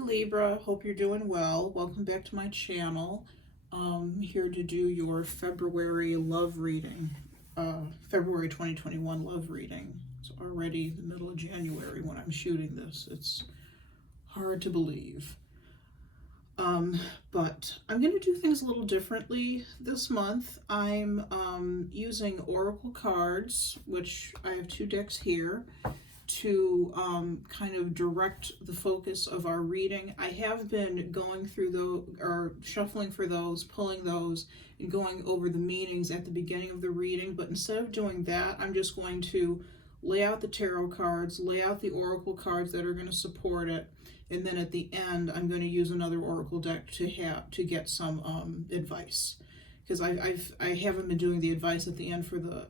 Libra, hope you're doing well. Welcome back to my channel. I'm here to do your February love reading, February 2021 love reading. It's already the middle of January when I'm shooting this. It's hard to believe. But I'm going to do things a little differently this month. I'm using Oracle cards, which I have 2 decks here, to kind of direct the focus of our reading. I have been going through or shuffling for those, pulling those, and going over the meanings at the beginning of the reading, but instead of doing that, I'm just going to lay out the tarot cards, lay out the Oracle cards that are going to support it, and then at the end, I'm going to use another Oracle deck to get some advice, because I haven't been doing the advice at the end for the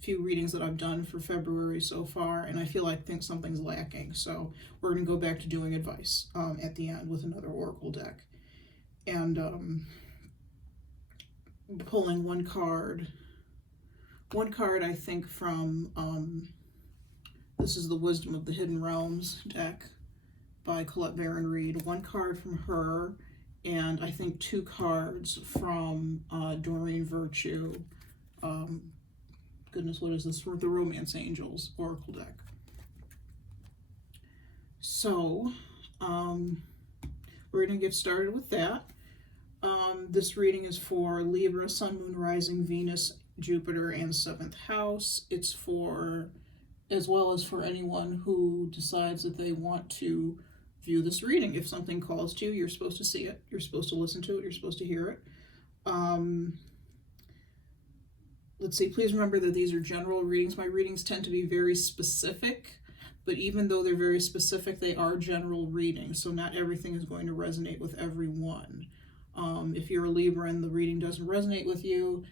few readings that I've done for February so far, and I feel like something's lacking. So we're going to go back to doing advice at the end with another Oracle deck, and pulling one card I think from this is the Wisdom of the Hidden Realms deck by Colette Baron-Reid. 1 card from her, and I think 2 cards from Doreen Virtue. Goodness, what is this? The Romance Angels Oracle deck. So, we're going to get started with that. This reading is for Libra, Sun, Moon, Rising, Venus, Jupiter, and 7th house. It's for, as well as for anyone who decides that they want to view this reading. If something calls to you, you're supposed to see it, you're supposed to listen to it, you're supposed to hear it. Let's see, please remember that these are general readings. My readings tend to be very specific, but even though they're very specific, they are general readings, so not everything is going to resonate with everyone. If you're a Libra and the reading doesn't resonate with you,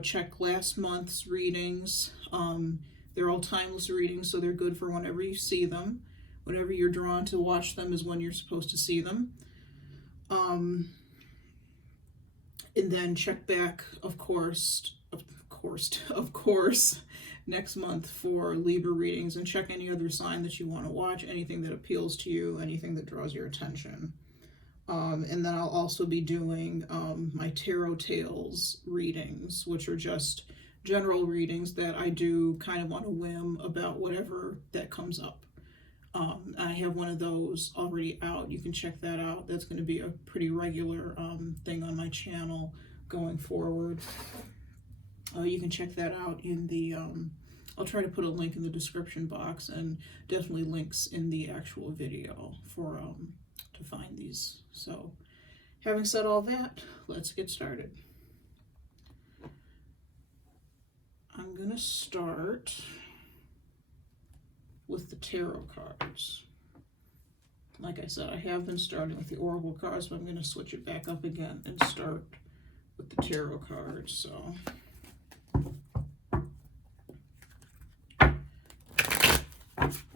check last month's readings. They're all timeless readings, so they're good for whenever you see them. Whenever you're drawn to watch them is when you're supposed to see them. And then check back, of course, next month for Libra readings, and check any other sign that you want to watch, anything that appeals to you, anything that draws your attention. And then I'll also be doing my Tarot Tales readings, which are just general readings that I do kind of on a whim about whatever that comes up. I have one of those already out. You can check that out. That's going to be a pretty regular thing on my channel going forward. You can check that out in the, I'll try to put a link in the description box, and definitely links in the actual video for to find these. So having said all that, let's get started. I'm going to start with the tarot cards. Like I said, I have been starting with the Oracle cards, but I'm going to switch it back up again and start with the tarot cards. So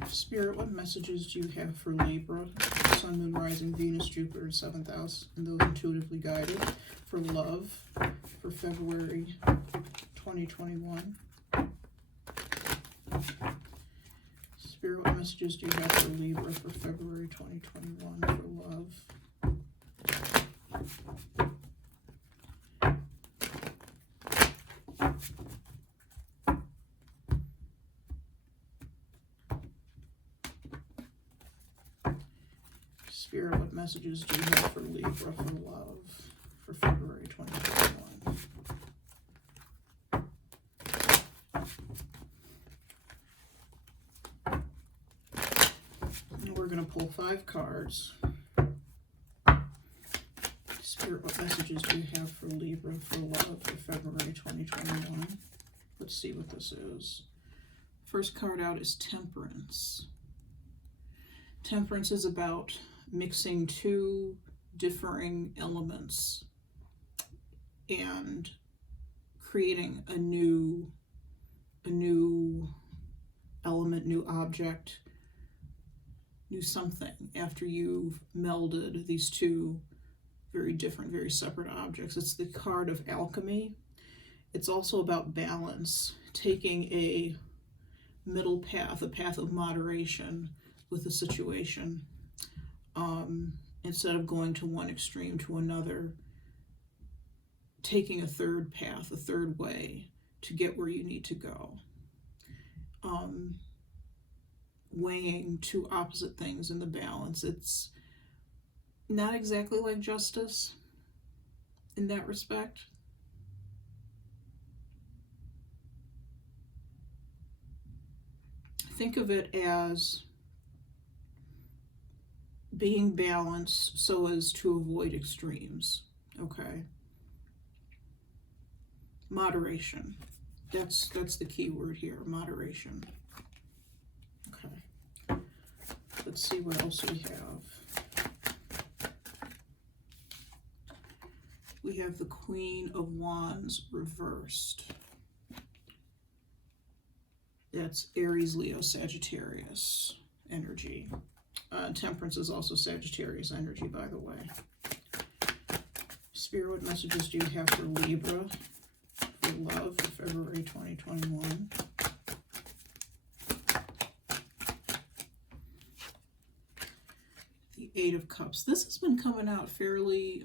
Spirit, what messages do you have for Libra, Sun, Moon, Rising, Venus, Jupiter, 7th house, and those intuitively guided for love for February 2021? Spirit, what messages do you have for Libra for February 2021 for love? Spirit, what messages do you have for Libra for love for February 2021? And we're going to pull 5 cards. Spirit, what messages do you have for Libra for love for February 2021? Let's see what this is. First card out is Temperance. Temperance is about mixing 2 differing elements and creating a new element, new object, new something after you've melded these 2 very different, very separate objects. It's the card of alchemy. It's also about balance, taking a middle path, a path of moderation with the situation. instead of going to one extreme to another, taking a third path, a third way to get where you need to go. Weighing two opposite things in the balance. It's not exactly like justice in that respect. Think of it as being balanced so as to avoid extremes, okay? Moderation. That's the key word here, moderation. Okay. Let's see what else we have. We have the Queen of Wands reversed. That's Aries, Leo, Sagittarius energy. Temperance is also Sagittarius energy, by the way. Spirit, what messages do you have for Libra for love for February 2021? The Eight of Cups. This has been coming out fairly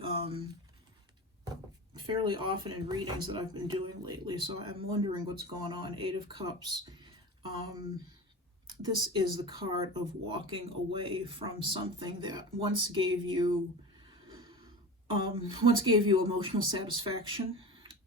often in readings that I've been doing lately, so I'm wondering what's going on. Eight of Cups. This is the card of walking away from something that once gave you emotional satisfaction,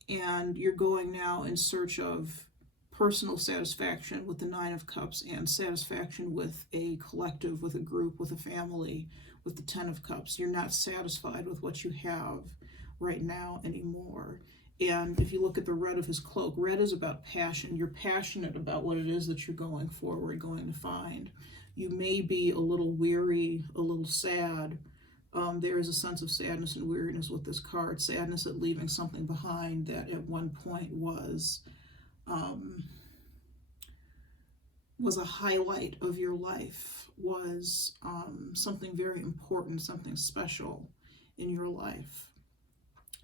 and you're going now in search of personal satisfaction with the Nine of Cups and satisfaction with a collective, with a group, with a family, with the Ten of Cups. You're not satisfied with what you have right now anymore. And if you look at the red of his cloak, red is about passion. You're passionate about what it is that you're going forward, going to find. You may be a little weary, a little sad. There is a sense of sadness and weariness with this card. Sadness at leaving something behind that at one point was a highlight of your life, was something very important, something special in your life.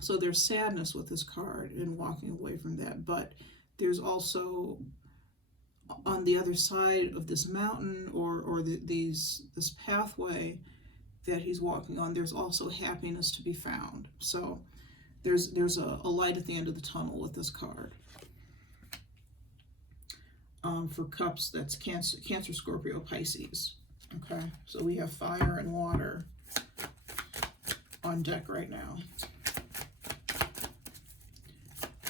So there's sadness with this card and walking away from that, but there's also on the other side of this mountain or this pathway that he's walking on, there's also happiness to be found. So there's a light at the end of the tunnel with this card. For Cups, that's Cancer, Scorpio, Pisces. Okay, so we have fire and water on deck right now.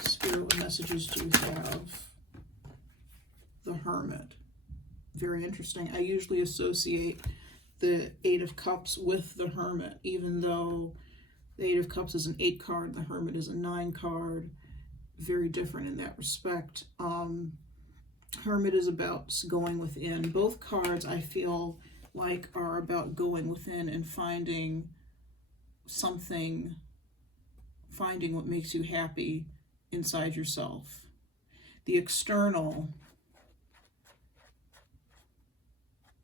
Spirit, what messages do you have? The Hermit. Very interesting. I usually associate the Eight of Cups with the Hermit, even though the Eight of Cups is an 8 card, the Hermit is a 9 card. Very different in that respect. Hermit is about going within. Both cards, I feel like, are about going within and finding something, finding what makes you happy inside yourself. The external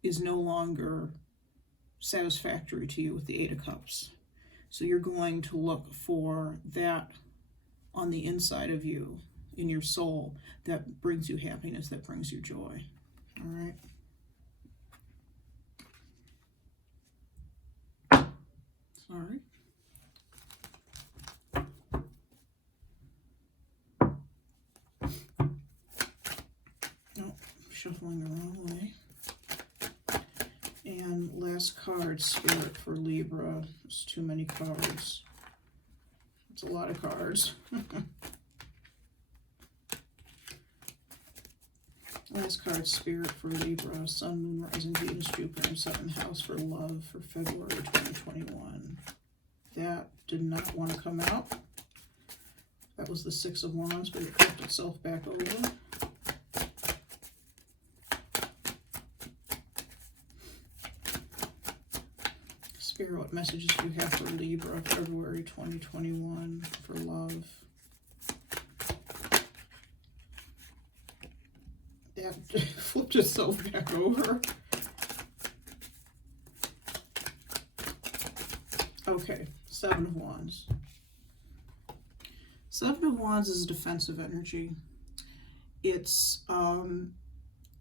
is no longer satisfactory to you with the Eight of Cups. So you're going to look for that on the inside of you, in your soul, that brings you happiness, that brings you joy. All right. Sorry. Oh, shuffling the wrong way. And last card, Spirit, for Libra. There's too many cards. It's a lot of cards. Last card, Spirit, for Libra. Sun, Moon, Rising, Venus, Jupiter, and 7th house for love for February 2021. That did not want to come out. That was the Six of Wands, but it flipped itself back over. Spirit, what messages do you have for Libra, February 2021, for love? That flipped itself back over. Okay, Seven of Wands. Seven of Wands is a defensive energy. It's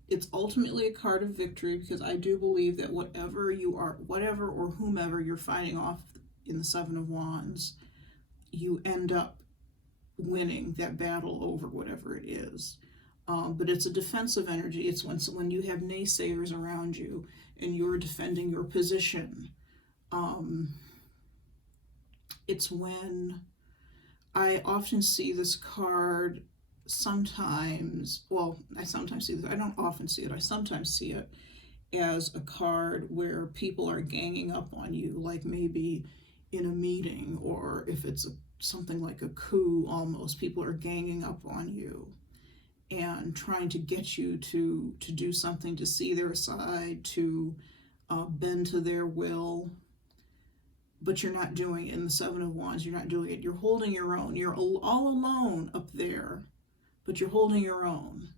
It's ultimately a card of victory, because I do believe that whatever or whomever you're fighting off in the Seven of Wands, you end up winning that battle over whatever it is. But it's a defensive energy. It's when you have naysayers around you and you're defending your position. It's when I often see this card sometimes, well, I sometimes see this, I don't often see it, I sometimes see it as a card where people are ganging up on you, like maybe in a meeting, or if it's something like a coup almost, people are ganging up on you and trying to get you to do something, to see their side, to bend to their will. But you're not doing it. In the Seven of Wands, you're not doing it. You're holding your own. You're all alone up there, but you're holding your own.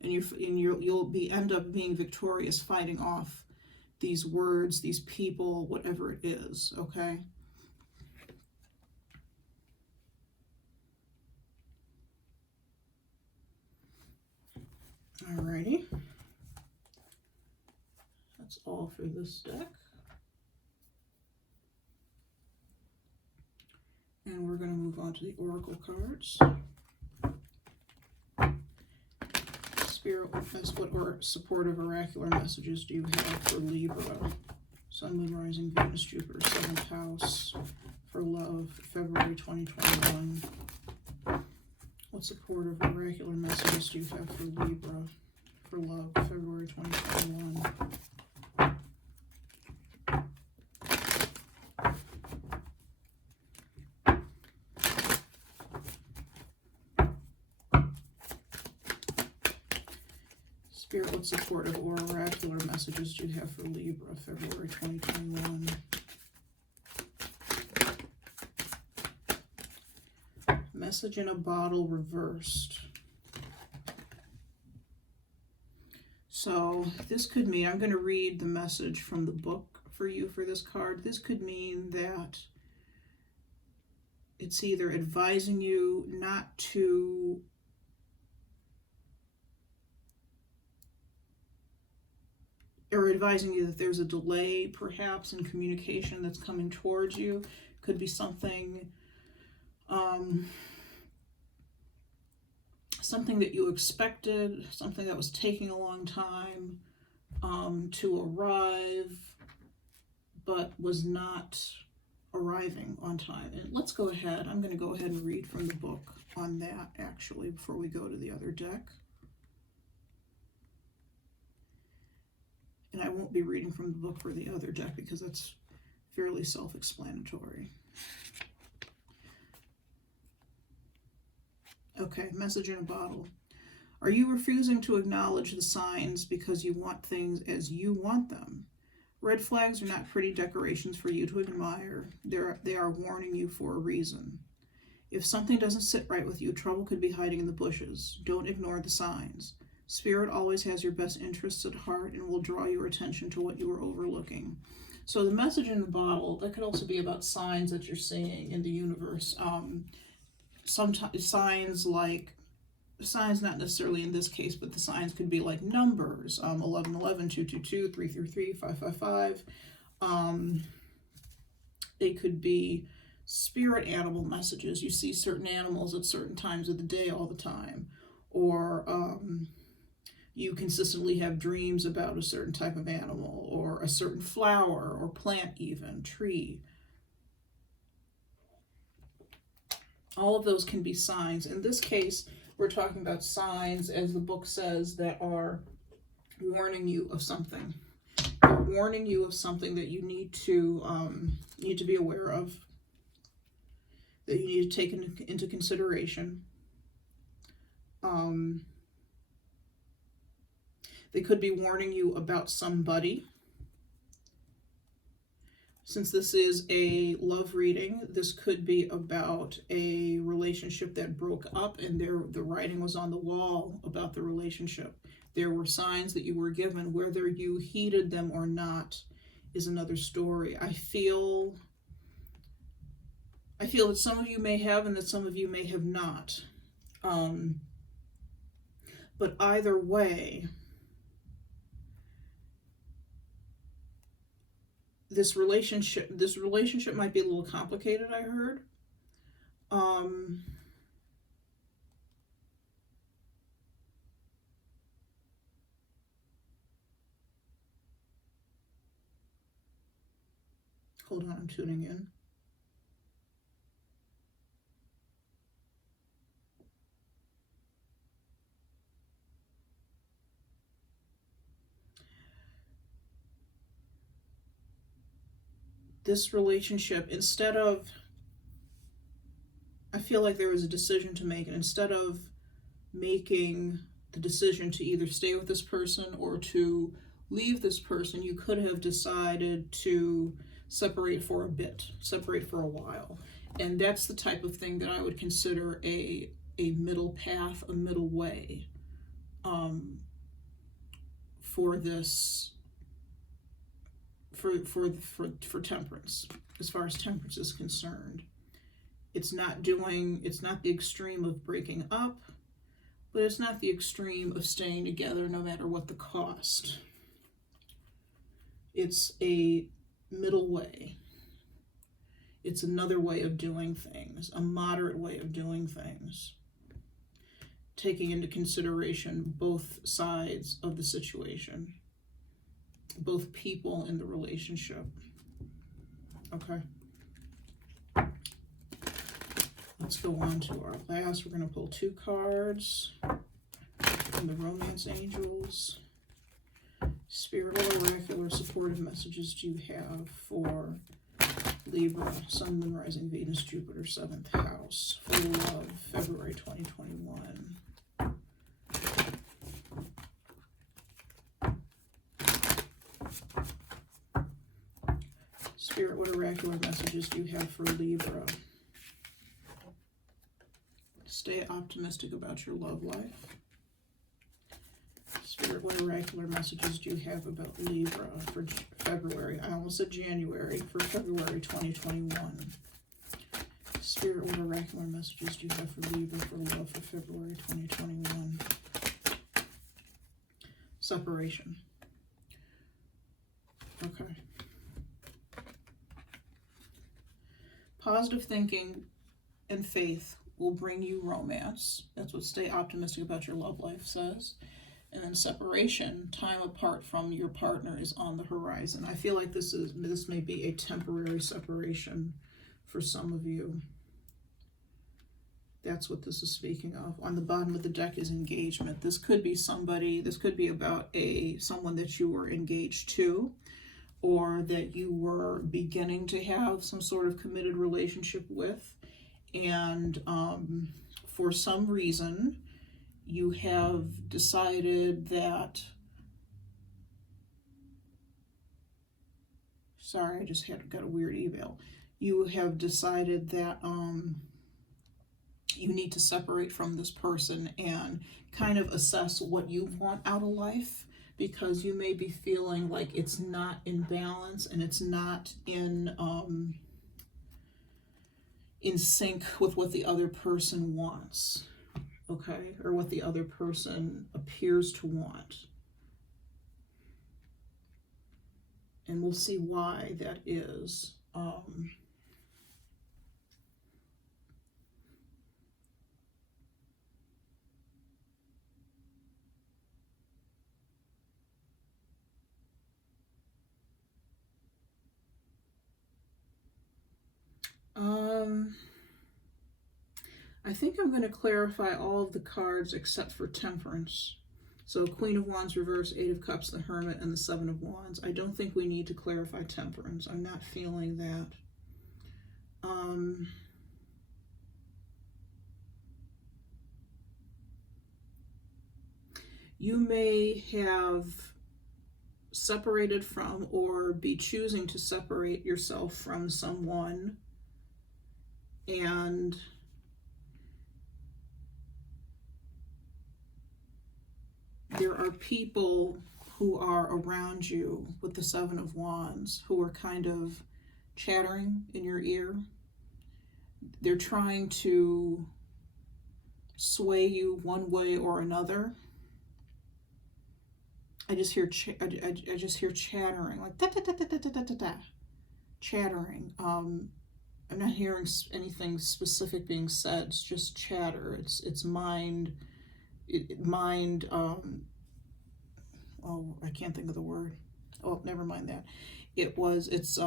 And you'll end up being victorious, fighting off these words, these people, whatever it is, okay? Alrighty. That's all for this deck. And we're going to move on to the Oracle cards. Spirit, what supportive oracular messages do you have for Libra? Sun, Moon, Rising, Venus, Jupiter, 7th house for love, February 2021. What supportive oracular messages do you have for Libra for love, February 2021? Spirit, what supportive or oracular messages do you have for Libra, February 2021? Message in a bottle reversed. So this could mean, I'm going to read the message from the book for you for this card. This could mean that it's either advising you not to or advising you that there's a delay perhaps in communication that's coming towards you. Could be something something that you expected, something that was taking a long time to arrive, but was not arriving on time. And let's go ahead, I'm going to go ahead and read from the book on that actually before we go to the other deck. And I won't be reading from the book for the other deck because that's fairly self-explanatory. Okay, message in a bottle. Are you refusing to acknowledge the signs because you want things as you want them? Red flags are not pretty decorations for you to admire. They are warning you for a reason. If something doesn't sit right with you, trouble could be hiding in the bushes. Don't ignore the signs. Spirit always has your best interests at heart and will draw your attention to what you are overlooking. So the message in the bottle, that could also be about signs that you're seeing in the universe. Sometimes signs not necessarily in this case, but the signs could be like numbers, 1111, 222, 333, 555. They could be spirit animal messages. You see certain animals at certain times of the day all the time. Or you consistently have dreams about a certain type of animal, or a certain flower, or plant even, tree. All of those can be signs. In this case, we're talking about signs, as the book says, that are warning you of something. They're warning you of something that you need to be aware of, that you need to take into consideration. They could be warning you about somebody. Since this is a love reading, this could be about a relationship that broke up, and the writing was on the wall about the relationship. There were signs that you were given. Whether you heeded them or not is another story. I feel that some of you may have, and that some of you may have not. But either way, this relationship might be a little complicated, I heard. Hold on, I'm tuning in. This relationship, instead of, I feel like there was a decision to make, and instead of making the decision to either stay with this person or to leave this person, you could have decided to separate for a bit, separate for a while. And that's the type of thing that I would consider a middle path, a middle way for this, for temperance, as far as temperance is concerned. It's not the extreme of breaking up, but it's not the extreme of staying together no matter what the cost. It's a middle way. It's another way of doing things, a moderate way of doing things, taking into consideration both sides of the situation, both people in the relationship. Okay. Let's go on to our last. We're going to pull 2 cards from the Romance Angels. Spirit or oracular supportive messages do you have for Libra, Sun, Moon, Rising, Venus, Jupiter, 7th house for love, February 2021? Spirit, what oracular messages do you have for Libra? Stay optimistic about your love life. Spirit, what oracular messages do you have about Libra for February? I almost said January, for February 2021. Spirit, what oracular messages do you have for Libra for love for February 2021? Separation. Okay. Positive thinking and faith will bring you romance. That's what stay optimistic about your love life says. And then separation, time apart from your partner, is on the horizon. I feel like this may be a temporary separation for some of you. That's what this is speaking of. On the bottom of the deck is engagement. This could be somebody, this could be about someone that you were engaged to, or that you were beginning to have some sort of committed relationship with. And for some reason, you have decided that, sorry, I just got a weird email. You have decided that you need to separate from this person and kind of assess what you want out of life, because you may be feeling like it's not in balance and it's not in sync with what the other person wants, okay, or what the other person appears to want. And we'll see why that is. I think I'm going to clarify all of the cards except for Temperance. So Queen of Wands reverse, 8 of Cups, the Hermit, and the 7 of Wands. I don't think we need to clarify Temperance. I'm not feeling that. You may have separated from or be choosing to separate yourself from someone, and there are people who are around you with the 7 of Wands who are kind of chattering in your ear. They're trying to sway you one way or another. I just hear I just hear chattering, like da da da da da da da da, chattering. I'm not hearing anything specific being said. It's just chatter. It's mind. Mind. Oh, I can't think of the word. Oh, never mind that. It's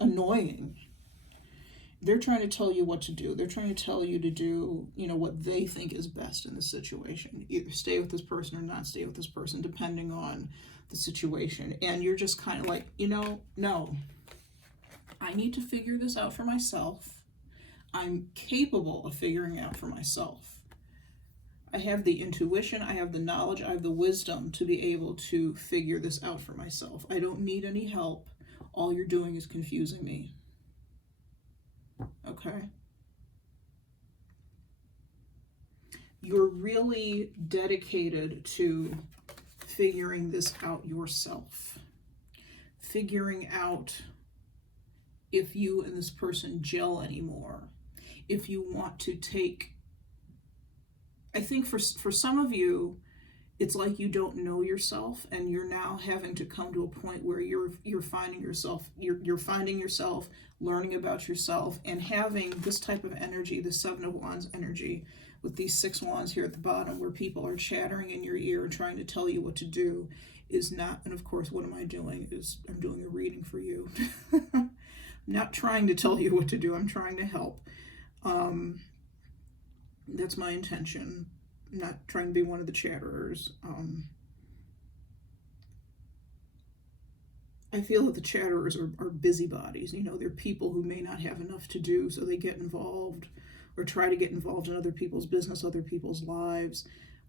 annoying. They're trying to tell you what to do. They're trying to tell you to do, what they think is best in the situation. Either stay with this person or not stay with this person, depending on the situation. And you're just kind of like, no, I need to figure this out for myself. I'm capable of figuring it out for myself. I have the intuition, I have the knowledge, I have the wisdom to be able to figure this out for myself. I don't need any help. All you're doing is confusing me. Okay? You're really dedicated to figuring this out yourself. Figuring out if you and this person gel anymore. If you want to take... I think for some of you, it's like you don't know yourself, and you're now having to come to a point where you're finding yourself, you're finding yourself, learning about yourself, and having this type of energy, the Seven of Wands energy, with these 6 wands here at the bottom, where people are chattering in your ear and trying to tell you what to do, is not. And of course, what am I doing? I'm doing a reading for you. I'm not trying to tell you what to do. I'm trying to help. That's my intention. I'm not trying to be one of the chatterers. I feel that the chatterers are busybodies. They're people who may not have enough to do, so they get involved or try to get involved in other people's business, other people's lives.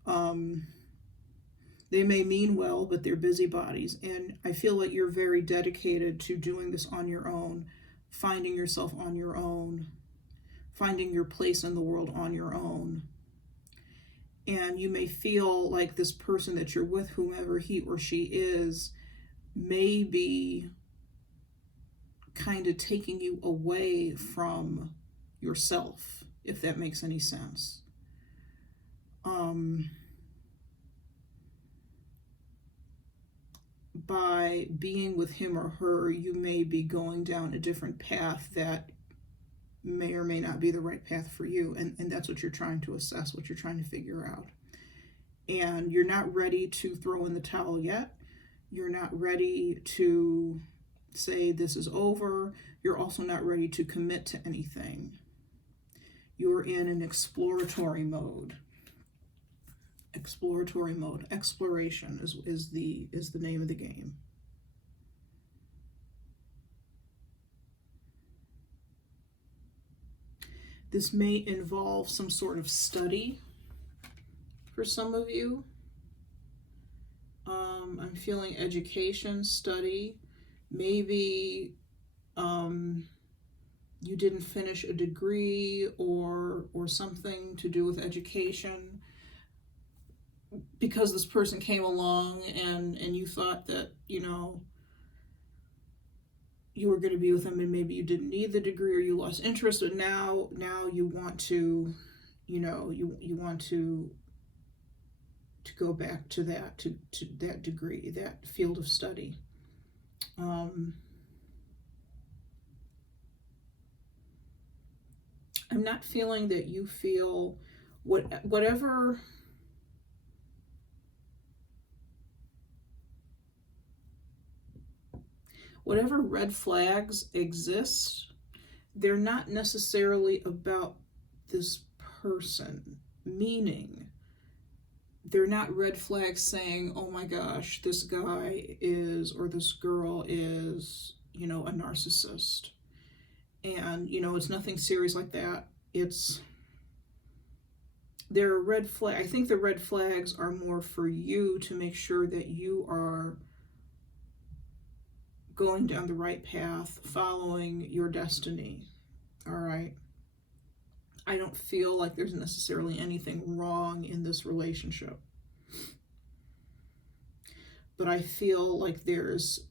They may mean well, but they're busybodies. And I feel that you're very dedicated to doing this on your own, finding yourself on your own, finding your place in the world on your own. And you may feel like this person that you're with, whomever he or she is, may be kind of taking you away from yourself, if that makes any sense. By being with him or her, you may be going down a different path that may or may not be the right path for you, and that's what you're trying to assess, what you're trying to figure out. And you're not ready to throw in the towel yet. You're not ready to say this is over. You're also not ready to commit to anything. You're in an exploratory mode. Exploratory mode. Exploration is the name of the game. This may involve some sort of study for some of you. I'm feeling education, study. Maybe you didn't finish a degree or something to do with education, because this person came along and you thought that, you were going to be with them, and maybe you didn't need the degree or you lost interest, but now you want to, you want to go back to that degree, that field of study. I'm not feeling that you feel whatever red flags exist, they're not necessarily about this person, meaning they're not red flags saying, oh my gosh, this guy is, or this girl is, a narcissist. And, it's nothing serious like that. They're a red flag. I think the red flags are more for you to make sure that you are going down the right path, following your destiny. All right. I don't feel like there's necessarily anything wrong in this relationship. But I feel like there's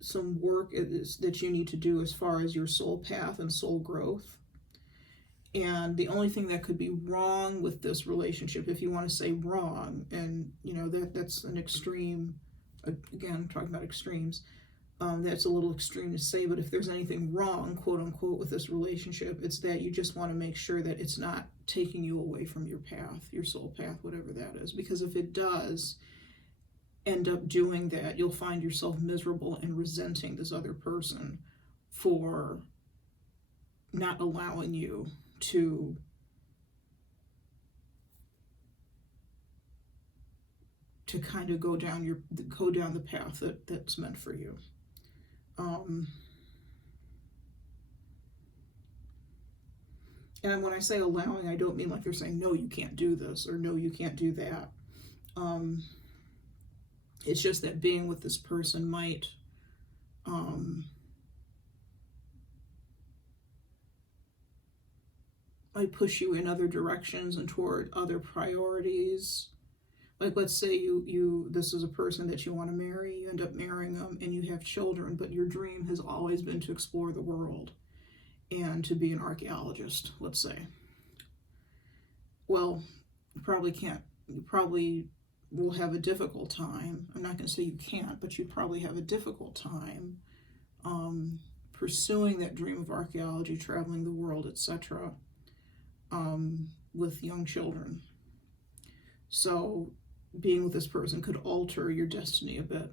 some work that you need to do as far as your soul path and soul growth. And the only thing that could be wrong with this relationship, if you want to say wrong, and you know that's an extreme, again, talking about extremes, that's a little extreme to say, but if there's anything wrong, quote unquote, with this relationship, it's that you just want to make sure that it's not taking you away from your path, your soul path, whatever that is. Because if it does end up doing that, you'll find yourself miserable and resenting this other person for not allowing you to kind of go down the path that's meant for you. And when I say allowing, I don't mean like they're saying, no, you can't do this, or no, you can't do that. It's just that being with this person might push you in other directions and toward other priorities. Like, let's say this is a person that you want to marry, you end up marrying them, and you have children, but your dream has always been to explore the world and to be an archaeologist, let's say. Well, you probably will have a difficult time. I'm not going to say you can't, but you probably have a difficult time pursuing that dream of archaeology, traveling the world, etc., with young children. So being with this person could alter your destiny a bit.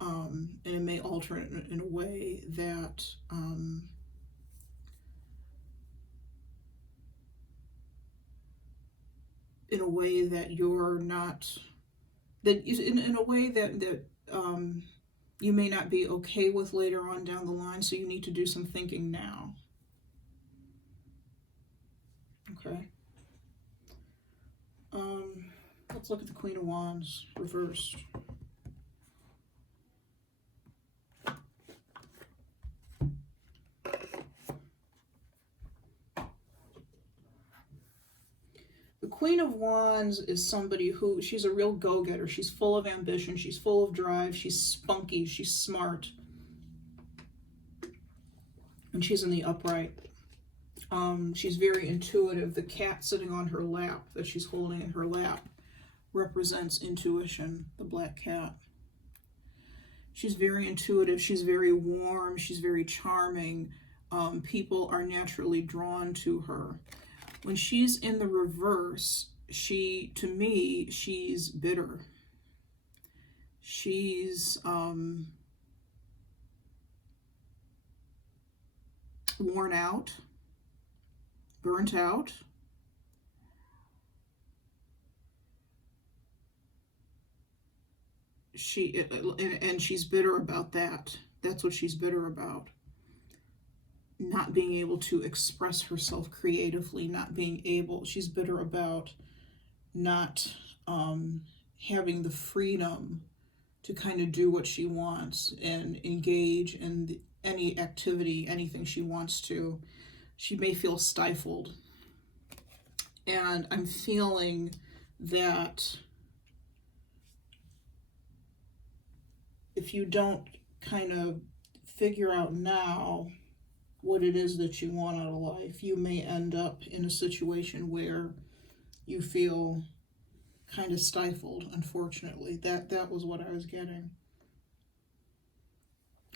And it may alter it in a way that you're not, that in a way that you may not be okay with later on down the line, so you need to do some thinking now. Okay. Let's look at the Queen of Wands reversed. The Queen of Wands is somebody who, she's a real go-getter. She's full of ambition. She's full of drive. She's spunky. She's smart. And she's in the upright. She's very intuitive. The cat sitting on her lap, that she's holding in her lap, represents intuition, the black cat. She's very intuitive. She's very warm. She's very charming. People are naturally drawn to her. When she's in the reverse, to me, she's bitter. She's worn out, burnt out. And she's bitter about that. That's what she's bitter about. Not being able to express herself creatively, she's bitter about not having the freedom to kind of do what she wants and engage in any activity, anything she wants to. She may feel stifled. And I'm feeling that if you don't kind of figure out now what it is that you want out of life, you may end up in a situation where you feel kind of stifled, unfortunately. That was what I was getting.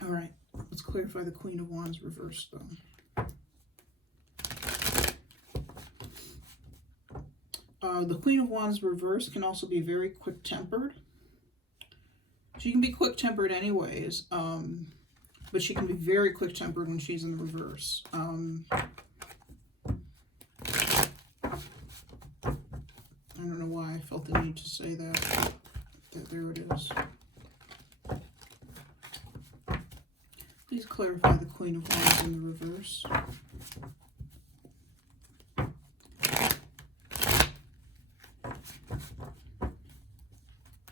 All right, let's clarify the Queen of Wands reversed, though. The Queen of Wands reversed can also be very quick-tempered. She can be quick-tempered anyways, but she can be very quick-tempered when she's in the reverse. I don't know why I felt the need to say that. There it is. Please clarify the Queen of Wands in the reverse.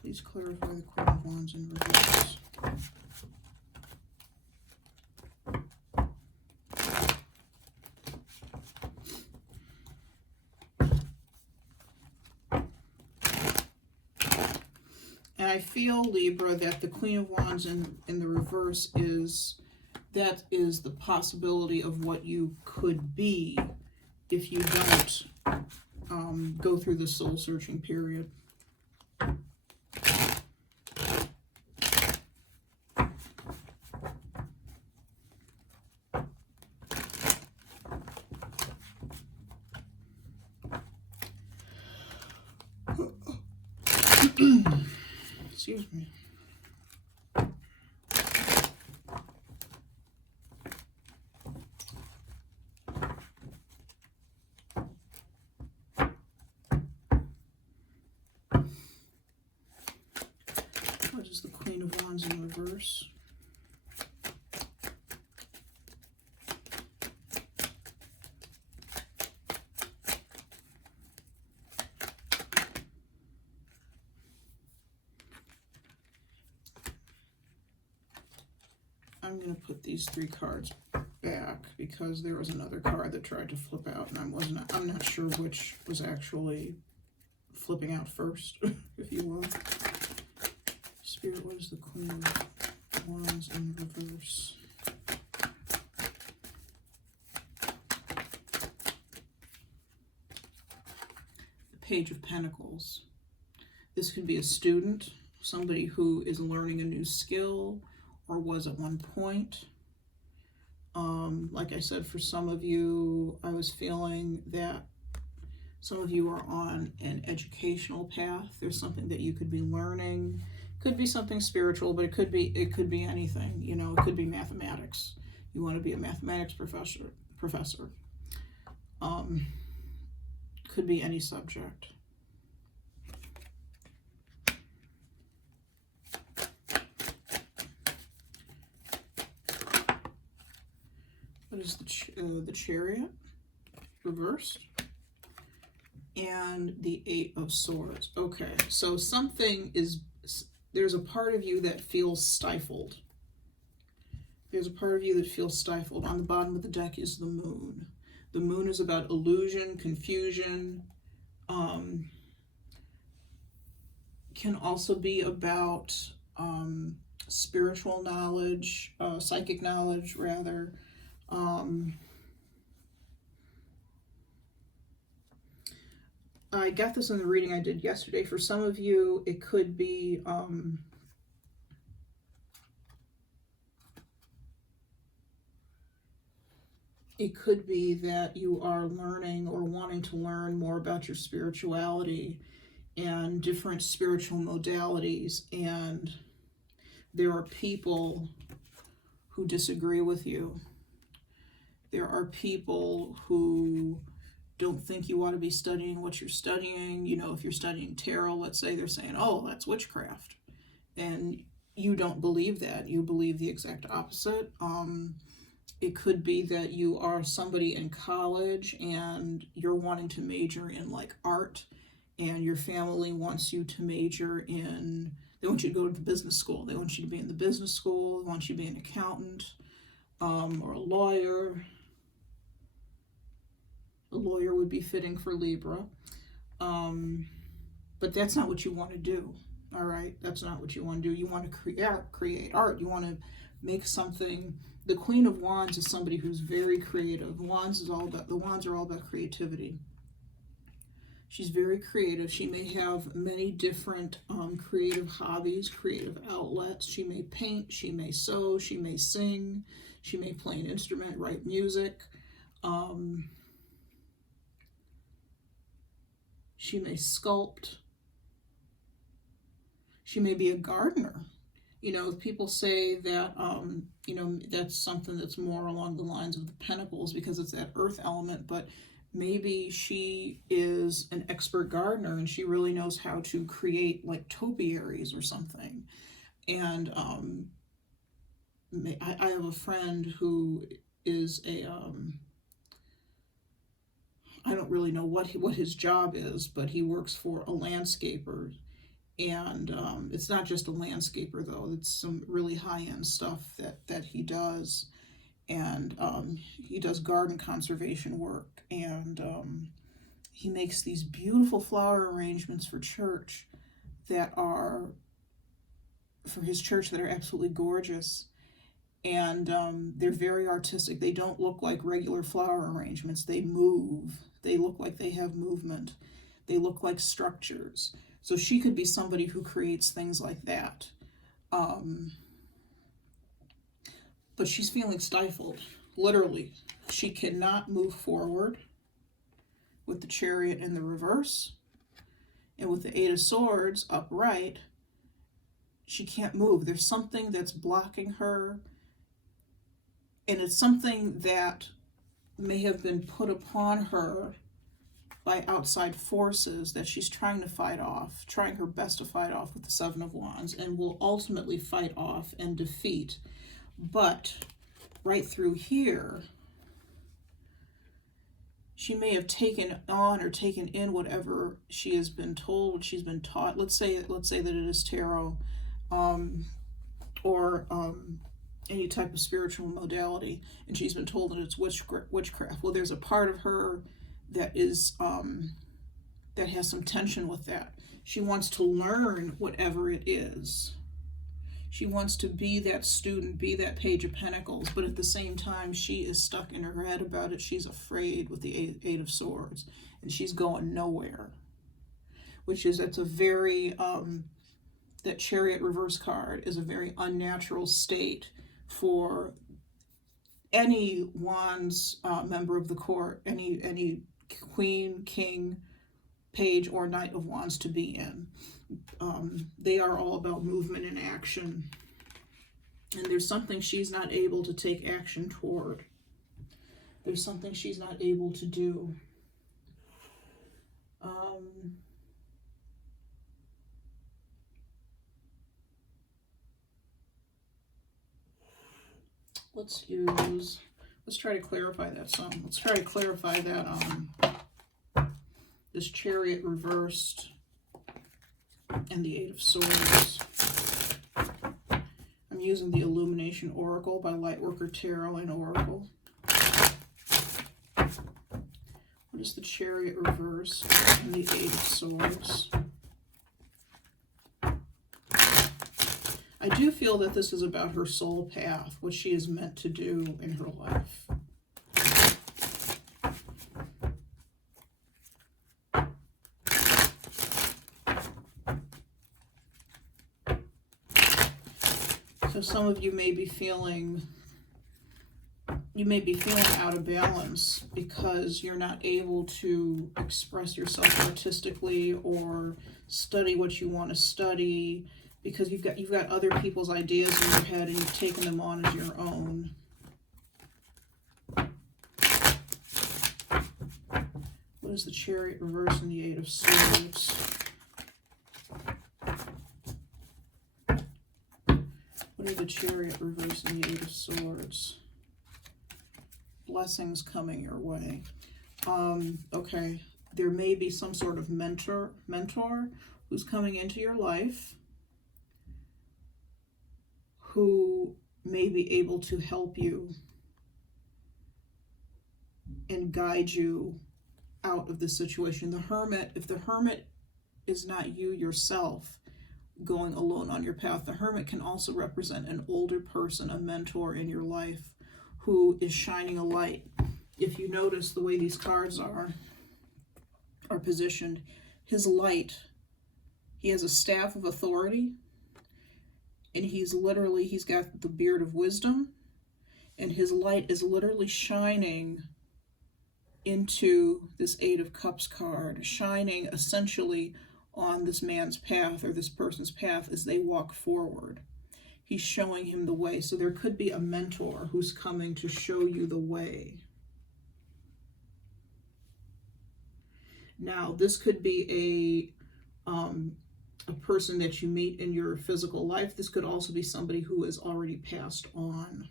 Please clarify the Queen of Wands in reverse. And I feel, Libra, that the Queen of Wands in the reverse is that is the possibility of what you could be if you don't go through the soul-searching period. Excuse me. What is the Queen of Wands in reverse? I'm going to put these 3 cards back because there was another card that tried to flip out, and I'm not sure which was actually flipping out first, if you will. Spirit, what is the Queen of Wands in reverse? The Page of Pentacles. This could be a student, somebody who is learning a new skill, or was at one point. Like I said, for some of you, I was feeling that some of you are on an educational path. There's something that you could be learning. Could be something spiritual, but it could be anything. You know, it could be mathematics. You want to be a mathematics professor. Could be any subject. What is the Chariot reversed? And the 8 of Swords. Okay, so there's a part of you that feels stifled. There's a part of you that feels stifled. On the bottom of the deck is the Moon. The Moon is about illusion, confusion. Can also be about spiritual knowledge, psychic knowledge, rather. I got this in the reading I did yesterday. For some of you, it could be that you are learning or wanting to learn more about your spirituality and different spiritual modalities, and there are people who disagree with you. There are people who don't think you ought to be studying what you're studying. You know, if you're studying tarot, let's say, they're saying, oh, that's witchcraft. And you don't believe that. You believe the exact opposite. It could be that you are somebody in college and you're wanting to major in like art, and your family wants you to major in, they want you to go to the business school. They want you to be in the business school. They want you to be an accountant or a lawyer. A lawyer would be fitting for Libra. But that's not what you want to do. All right? That's not what you want to do. You want to create art. You want to make something. The Queen of Wands is somebody who's very creative. The wands are all about creativity. She's very creative. She may have many different creative hobbies, creative outlets. She may paint, she may sew, she may sing, she may play an instrument, write music. She may sculpt. She may be a gardener. You know, people say that, you know, that's something that's more along the lines of the Pentacles because it's that earth element, but maybe she is an expert gardener and she really knows how to create like topiaries or something. And I have a friend who is a, I don't really know what his job is, but he works for a landscaper. And it's not just a landscaper, though. It's some really high-end stuff that he does. And he does garden conservation work. And he makes these beautiful flower arrangements for church that are, for his church, that are absolutely gorgeous. And they're very artistic. They don't look like regular flower arrangements. They move. They look like they have movement. They look like structures. So she could be somebody who creates things like that. But she's feeling stifled, literally. She cannot move forward with the Chariot in the reverse. And with the Eight of Swords upright, she can't move. There's something that's blocking her. And it's something that may have been put upon her by outside forces that she's trying to fight off, trying her best to fight off with the Seven of Wands, and will ultimately fight off and defeat. But right through here, she may have taken on or taken in whatever she has been told, what she's been taught. Let's say that it is tarot, or any type of spiritual modality, and she's been told that it's witchcraft. Well, there's a part of her that is that has some tension with that. She wants to learn whatever it is. She wants to be that student, be that Page of Pentacles, but at the same time, she is stuck in her head about it. She's afraid with the Eight of Swords, and she's going nowhere. That's a very, that Chariot reverse card is a very unnatural state for any Wands member of the court, any Queen, King, Page, or Knight of Wands to be in. They are all about movement and action. And there's something she's not able to take action toward. There's something she's not able to do. Let's try to clarify that some. Let's try to clarify that this Chariot reversed and the Eight of Swords. I'm using the Illumination Oracle by Lightworker Tarot and Oracle. What is the Chariot reversed and the Eight of Swords? I do feel that this is about her soul path, what she is meant to do in her life. So some of you may be feeling out of balance because you're not able to express yourself artistically or study what you want to study, because you've got other people's ideas in your head and you've taken them on as your own. What is the Chariot reverse and the Eight of Swords? What are the Chariot reverse and the Eight of Swords? Blessings coming your way. Okay, there may be some sort of mentor who's coming into your life who may be able to help you and guide you out of the situation. The Hermit, if the Hermit is not you yourself going alone on your path, the Hermit can also represent an older person, a mentor in your life who is shining a light. If you notice the way these cards are positioned, his light, he has a staff of authority, and he's got the beard of wisdom, and his light is literally shining into this Eight of Cups card, shining essentially on this man's path or this person's path as they walk forward. He's showing him the way. So there could be a mentor who's coming to show you the way. Now, this could be a person that you meet in your physical life. This could also be somebody who has already passed on.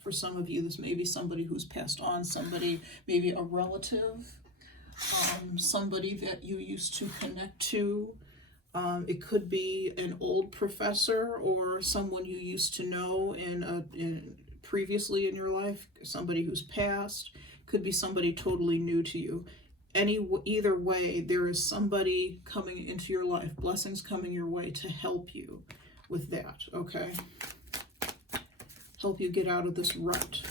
For some of you, this may be somebody who's passed on, somebody, maybe a relative, somebody that you used to connect to. It could be an old professor or someone you used to know previously in your life, somebody who's passed. Could be somebody totally new to you. Either way, there is somebody coming into your life, blessings coming your way to help you with that, okay? help you get out of this rut.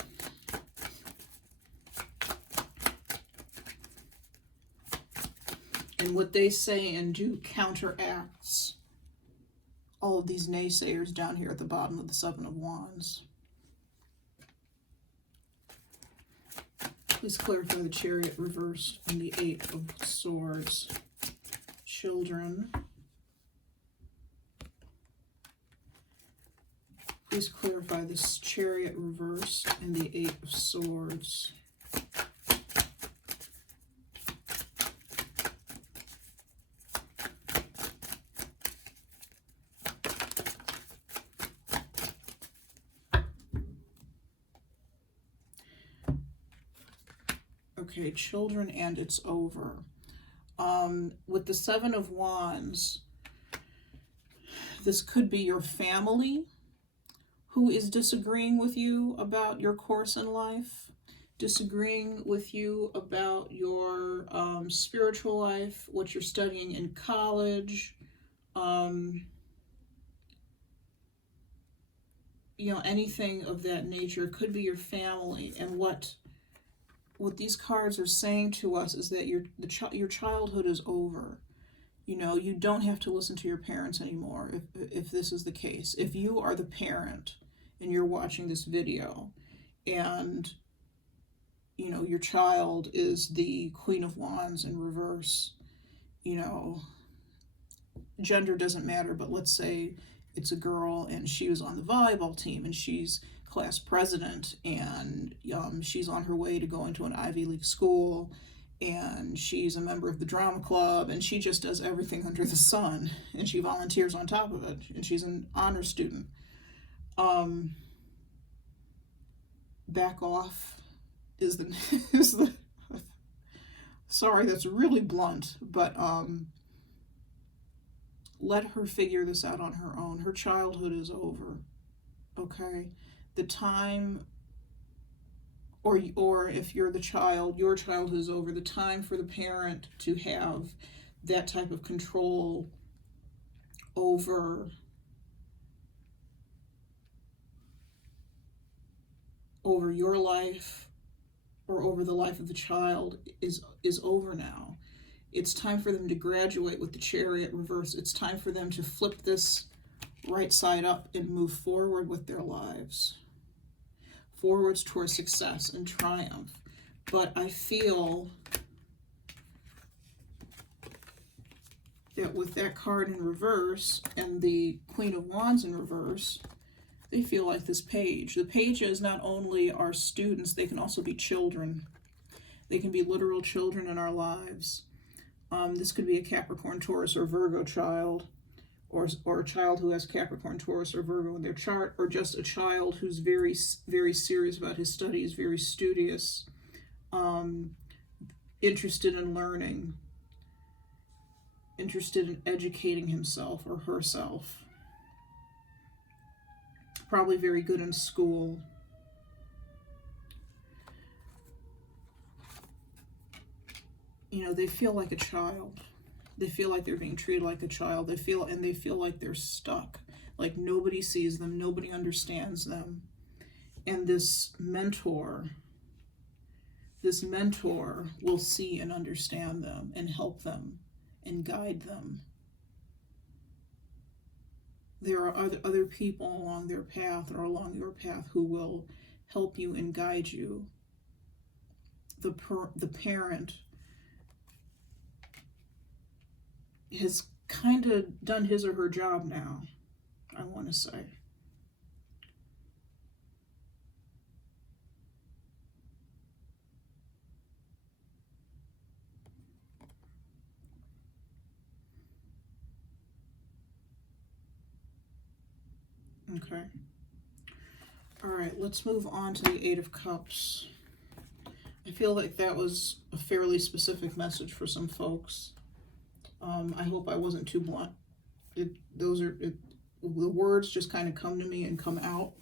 And what they say and do counteracts all of these naysayers down here at the bottom of the Seven of Wands. Please clarify the Chariot reverse and the Eight of Swords. Children. Please clarify this Chariot reversed and the Eight of Swords. Okay, children, and it's over. With the Seven of Wands, this could be your family who is disagreeing with you about your course in life, disagreeing with you about your spiritual life, what you're studying in college, you know, anything of that nature. It could be your family. And what these cards are saying to us is that your childhood is over. You know, you don't have to listen to your parents anymore if this is the case. If you are the parent and you're watching this video and, you know, your child is the Queen of Wands in reverse, you know, gender doesn't matter, but let's say it's a girl and she was on the volleyball team and she's class president, and she's on her way to going to an Ivy League school, and she's a member of the drama club, and she just does everything under the sun, and she volunteers on top of it, and she's an honor student. Back off is the sorry, that's really blunt, but let her figure this out on her own. Her childhood is over. Okay? The time, or if you're the child, your childhood is over. The time for the parent to have that type of control over your life or over the life of the child is over now. It's time for them to graduate with the Chariot reverse. It's time for them to flip this right side up and move forward with their lives. Forwards towards success and triumph. But I feel that with that card in reverse and the Queen of Wands in reverse, they feel like this page. The pages not only are students, they can also be children. They can be literal children in our lives. This could be a Capricorn, Taurus, or Virgo child, or a child who has Capricorn, Taurus, or Virgo in their chart, or just a child who's very, very serious about his studies, very studious, interested in learning, interested in educating himself or herself, probably very good in school. You know, they feel like a child. They feel like they're being treated like a child. They feel like they're stuck. Like nobody sees them, nobody understands them. And this mentor will see and understand them and help them and guide them. There are other people along their path or along your path who will help you and guide you. The parent has kind of done his or her job now, I want to say. Okay. All right, let's move on to the Eight of Cups. I feel like that was a fairly specific message for some folks. I hope I wasn't too blunt. The words just kind of come to me and come out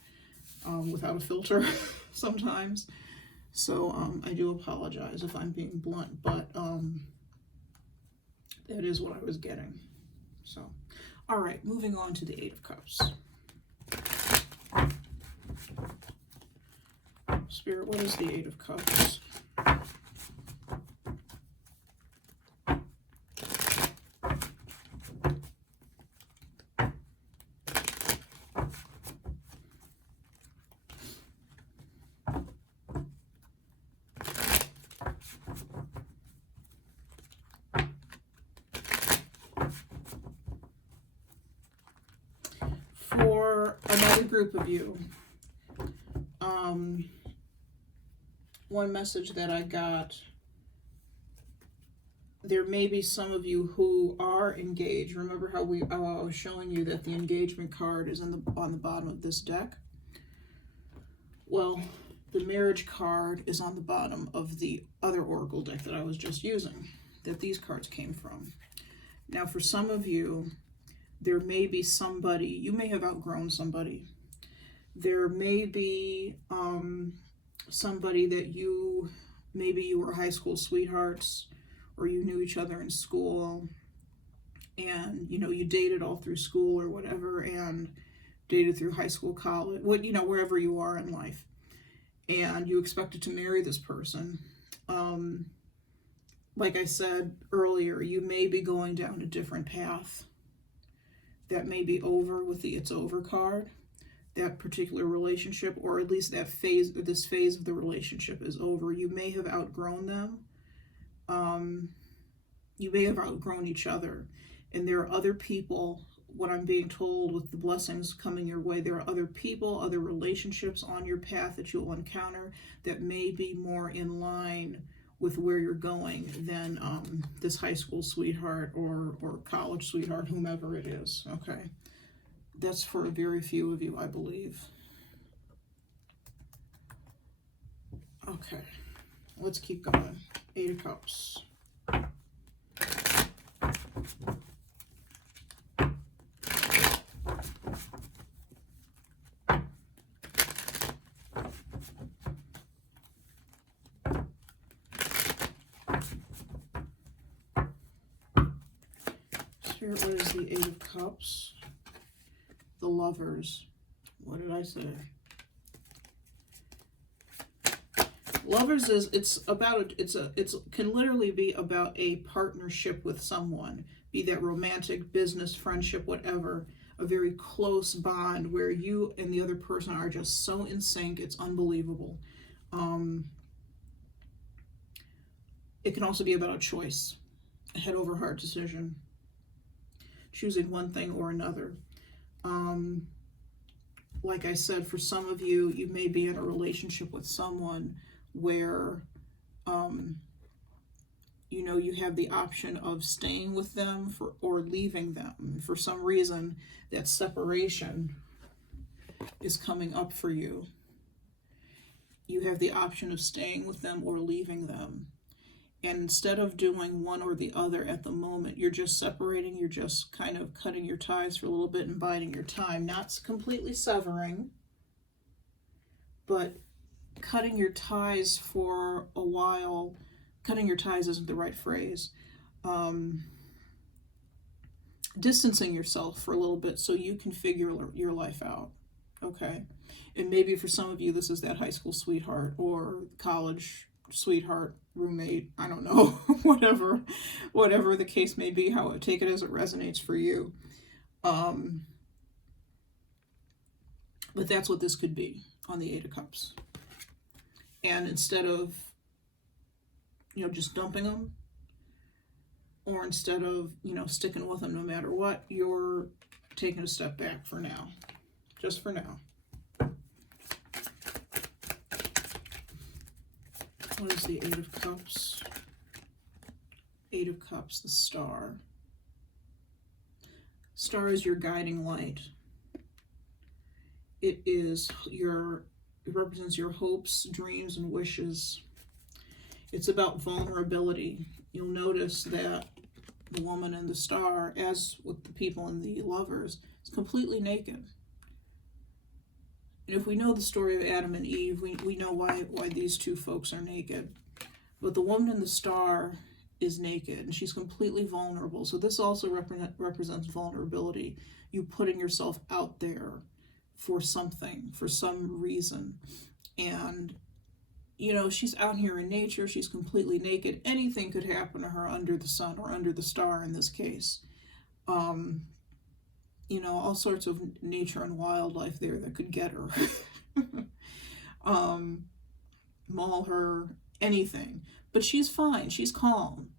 without a filter sometimes. So I do apologize if I'm being blunt, but that is what I was getting. So, all right, moving on to the Eight of Cups. Spirit, what is the Eight of Cups? For another group of you, one message that I got, there may be some of you who are engaged. Remember how I was showing you that the engagement card is on the bottom of this deck? Well, the marriage card is on the bottom of the other oracle deck that I was just using, that these cards came from. Now, for some of you, there may be somebody, you may have outgrown somebody. There may be somebody that maybe you were high school sweethearts, or you knew each other in school, and you dated all through school or whatever, and dated through high school, college, wherever you are in life, and you expected to marry this person. Like I said earlier, you may be going down a different path. That may be over with the It's Over card. That particular relationship, or at least that phase, this phase of the relationship is over. You may have outgrown them. You may have outgrown each other. And there are other people, what I'm being told with the blessings coming your way, there are other people, other relationships on your path that you'll encounter that may be more in line with where you're going than this high school sweetheart or college sweetheart, whomever it is, okay? That's for a very few of you, I believe. Okay, let's keep going. Eight of Cups. Spirit, what is the Eight of Cups? The Lovers. What did I say? Lovers is, can literally be about a partnership with someone, be that romantic, business, friendship, whatever, a very close bond where you and the other person are just so in sync, it's unbelievable. It can also be about a choice, a head over heart decision, choosing one thing or another. Like I said, for some of you, you may be in a relationship with someone where, you have the option of staying with them or leaving them. For some reason, that separation is coming up for you. You have the option of staying with them or leaving them. And instead of doing one or the other at the moment, you're just separating, you're just kind of cutting your ties for a little bit and biding your time. Not completely severing, but cutting your ties for a while. Cutting your ties isn't the right phrase. Distancing yourself for a little bit so you can figure your life out, okay? And maybe for some of you, this is that high school sweetheart or college sweetheart, roommate, I don't know, whatever the case may be, take it as it resonates for you. But that's what this could be on the Eight of Cups. And instead of, just dumping them, or instead of, sticking with them no matter what, you're taking a step back for now, just for now. What is the Eight of Cups? Eight of Cups, the Star. Star is your guiding light. It represents your hopes, dreams, and wishes. It's about vulnerability. You'll notice that the woman in the Star, as with the people in the Lovers, is completely naked. And if we know the story of Adam and Eve, we know why these two folks are naked. But the woman in the Star is naked, and she's completely vulnerable. So this also represents vulnerability. You putting yourself out there for something, for some reason. And you know, she's out here in nature, she's completely naked. Anything could happen to her under the sun or under the star in this case. You know, all sorts of nature and wildlife there that could get her. Maul her, anything. But she's fine, she's calm.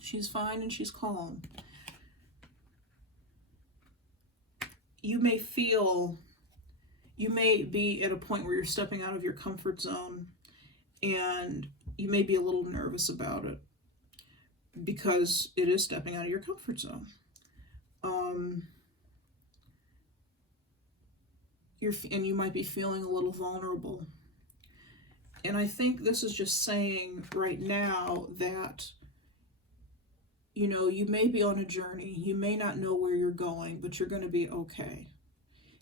She's fine and she's calm. You may be at a point where you're stepping out of your comfort zone, and you may be a little nervous about it because it is stepping out of your comfort zone. And you might be feeling a little vulnerable. And I think this is just saying right now that, you know, you may be on a journey. You may not know where you're going, but you're going to be okay.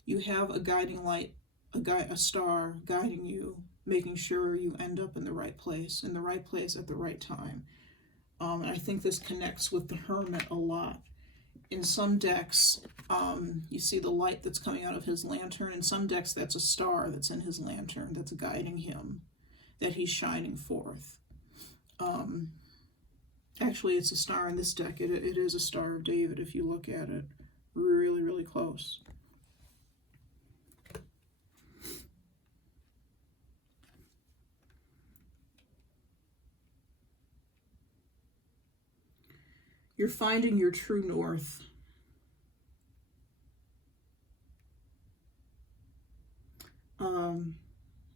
You have a guiding light, a star guiding you, making sure you end up in the right place at the right time. And I think this connects with the Hermit a lot. In some decks, you see the light that's coming out of his lantern. In some decks, that's a star that's in his lantern that's guiding him, that he's shining forth. Actually, it's a star in this deck. It is a Star of David if you look at it really, really close. You're finding your true north.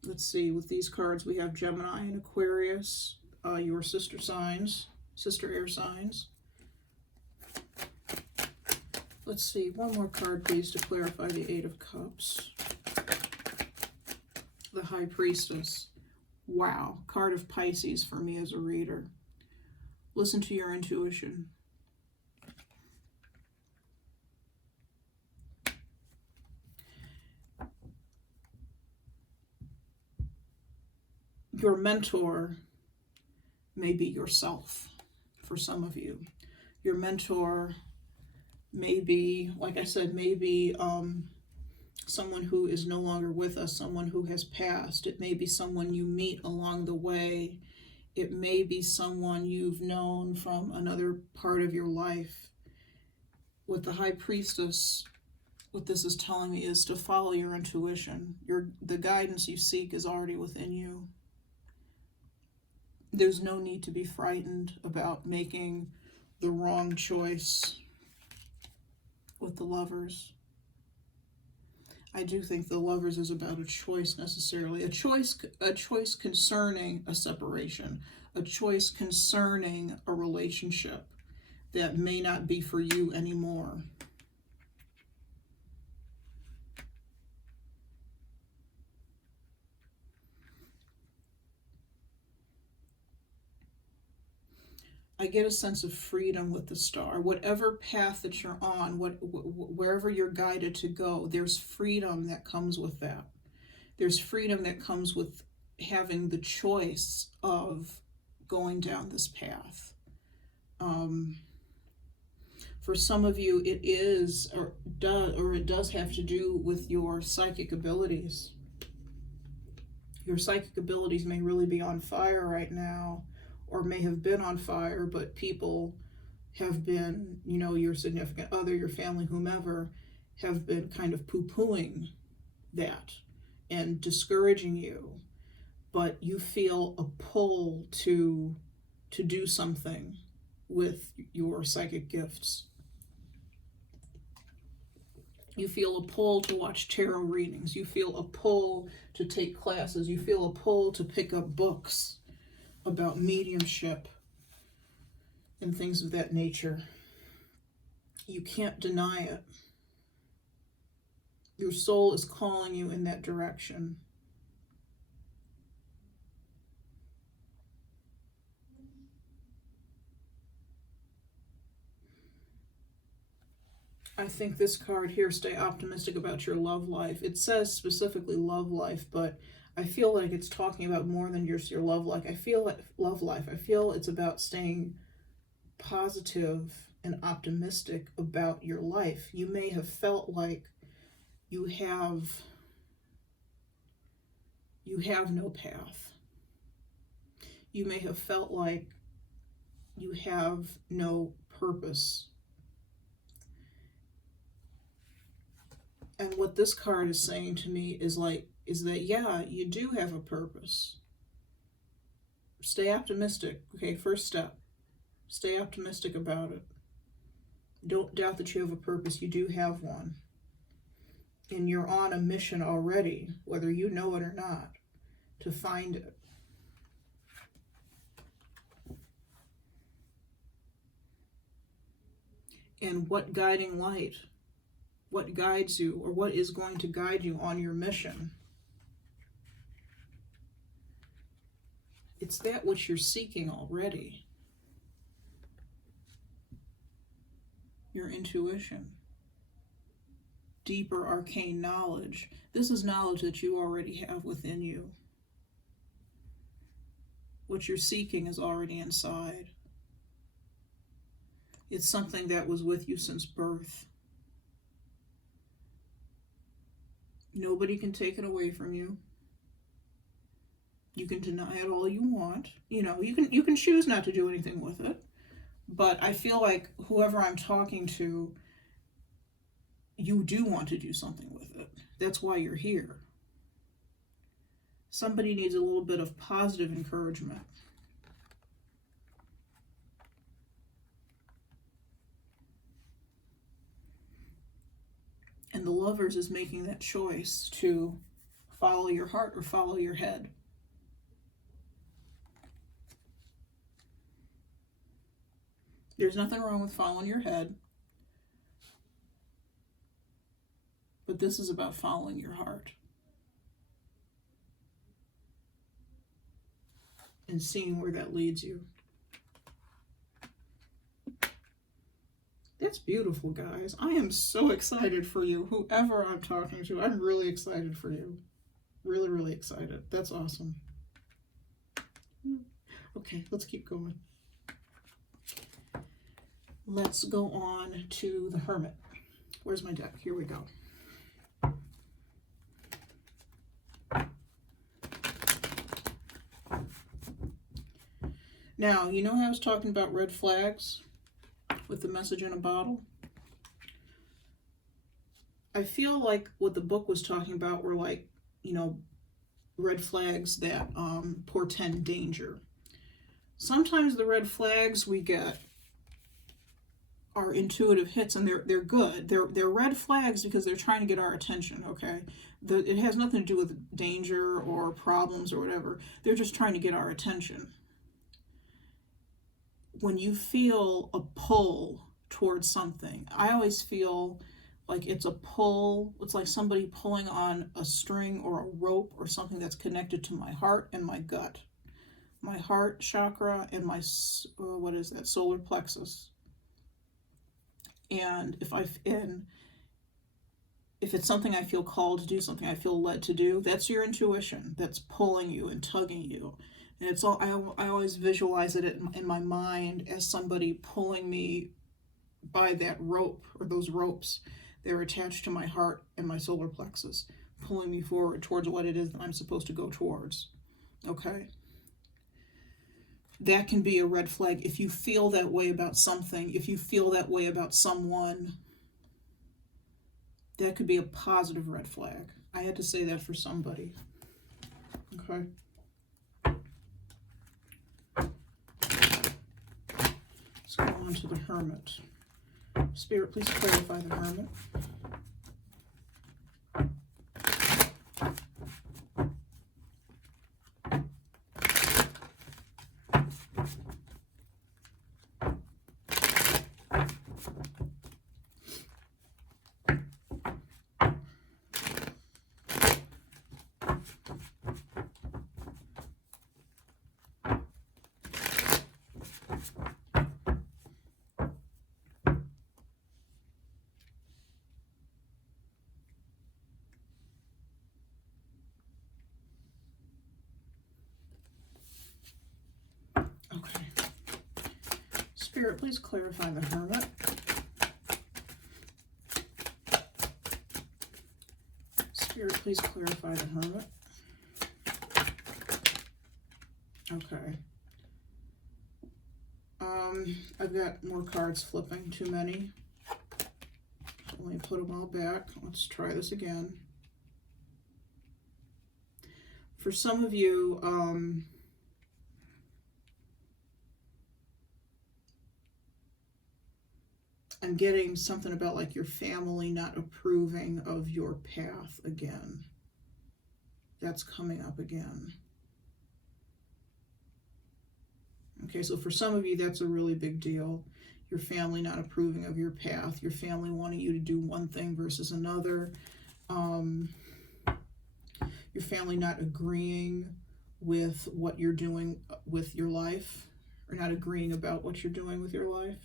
Let's see, with these cards we have Gemini and Aquarius, your sister air signs. Let's see, one more card please to clarify the Eight of Cups. The High Priestess. Wow, card of Pisces for me as a reader. Listen to your intuition. Your mentor may be yourself for some of you. Your mentor may be, like I said, maybe someone who is no longer with us, someone who has passed. It may be someone you meet along the way. It may be someone you've known from another part of your life. With the High Priestess, what this is telling me is to follow your intuition. The guidance you seek is already within you. There's no need to be frightened about making the wrong choice with the Lovers. I do think the Lovers is about a choice necessarily. A choice concerning a separation. A choice concerning a relationship that may not be for you anymore. I get a sense of freedom with the star. Whatever path that you're on, wherever you're guided to go, there's freedom that comes with that. There's freedom that comes with having the choice of going down this path. For some of you, it is, or it does have to do with your psychic abilities. Your psychic abilities may really be on fire right now, or may have been on fire, but people have been, you know, your significant other, your family, whomever, have been kind of poo-pooing that and discouraging you, but you feel a pull to do something with your psychic gifts. You feel a pull to watch tarot readings. You feel a pull to take classes. You feel a pull to pick up books about mediumship and things of that nature. You can't deny it. Your soul is calling you in that direction. I think this card here, stay optimistic about your love life. It says specifically love life, but I feel like it's talking about more than just your love life. I feel it's about staying positive and optimistic about your life. You may have felt like you have no path. you may have felt like you have no purpose. And what this card is saying to me is that, yeah, you do have a purpose. Stay optimistic. Okay, first step. Stay optimistic about it. Don't doubt that you have a purpose. You do have one. And you're on a mission already, whether you know it or not, to find it. And what guiding light, what guides you, or what is going to guide you on your mission? It's that which you're seeking already. Your intuition. Deeper arcane knowledge. This is knowledge that you already have within you. What you're seeking is already inside. It's something that was with you since birth. Nobody can take it away from you. You can deny it all you want. You know, you can choose not to do anything with it. But I feel like whoever I'm talking to, you do want to do something with it. That's why you're here. Somebody needs a little bit of positive encouragement. And the Lovers is making that choice to follow your heart or follow your head. There's nothing wrong with following your head. But this is about following your heart. And seeing where that leads you. That's beautiful, guys. I am so excited for you. Whoever I'm talking to, I'm really excited for you. Really, really excited. That's awesome. Okay, let's keep going. Let's go on to the Hermit. Where's my deck? Here we go. Now, you know how I was talking about red flags with the message in a bottle? I feel like what the book was talking about were like, you know, red flags that portend danger. Sometimes the red flags we get are intuitive hits, and they're good. They're red flags because they're trying to get our attention, okay? It has nothing to do with danger or problems or whatever. They're just trying to get our attention. When you feel a pull towards something, I always feel like it's a pull. It's like somebody pulling on a string or a rope or something that's connected to my heart and my gut. My heart chakra and my, what is that, solar plexus. And if it's something I feel called to do, something I feel led to do, that's your intuition that's pulling you and tugging you. And it's all, I always visualize it in my mind as somebody pulling me by that rope or those ropes. They're attached to my heart and my solar plexus, pulling me forward towards what it is that I'm supposed to go towards. Okay? That can be a red flag if you feel that way about something, if you feel that way about someone. That could be a positive red flag. I had to say that for somebody. Okay? Let's go on to the Hermit. Spirit, please clarify the Hermit. Okay. Spirit, please clarify the Hermit. Spirit, please clarify the Hermit. Okay. I've got more cards flipping, too many. So let me put them all back. Let's try this again. For some of you, I'm getting something about like your family not approving of your path again. That's coming up again. Okay, so for some of you, that's a really big deal. Your family not approving of your path, your family wanting you to do one thing versus another, your family not agreeing with what you're doing with your life, or not agreeing about what you're doing with your life.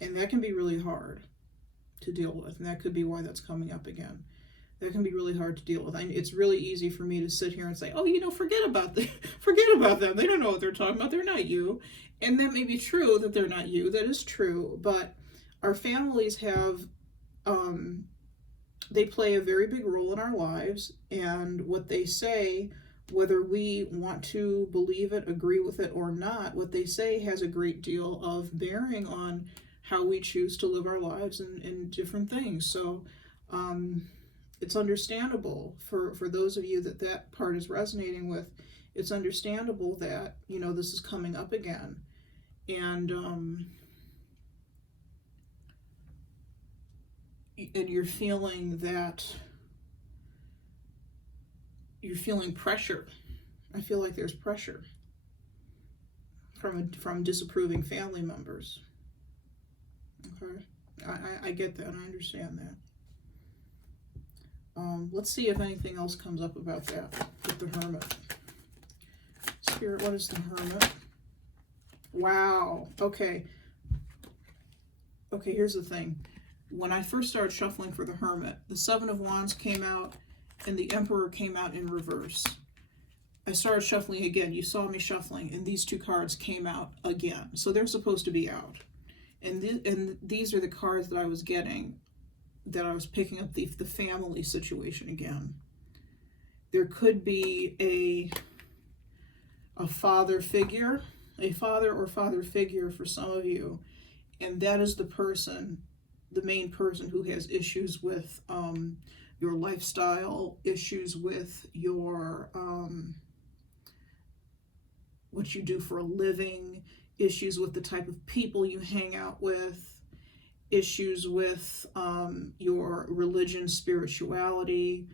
And that can be really hard to deal with, and that could be why that's coming up again. That can be really hard to deal with. It's really easy for me to sit here and say, oh, you know, forget about them. Forget about them. They don't know what they're talking about. They're not you. And that may be true that they're not you. That is true. But our families have, they play a very big role in our lives. And what they say, whether we want to believe it, agree with it or not, what they say has a great deal of bearing on how we choose to live our lives and different things. So, it's understandable for those of you that part is resonating with. It's understandable that, you know, this is coming up again. And you're feeling that, you're feeling pressure. I feel like there's pressure from disapproving family members. Okay, I get that. I understand that. Let's see if anything else comes up about that with the Hermit. Spirit, what is the Hermit? Wow. Okay. Okay, here's the thing. When I first started shuffling for the Hermit, the Seven of Wands came out and the Emperor came out in reverse. I started shuffling again. You saw me shuffling, and these two cards came out again. So they're supposed to be out. And these are the cards that I was getting, that I was picking up the family situation again. There could be a father figure, a father or father figure for some of you, and that is the person, the main person who has issues with your lifestyle, issues with your what you do for a living, issues with the type of people you hang out with, issues with your religion, spirituality.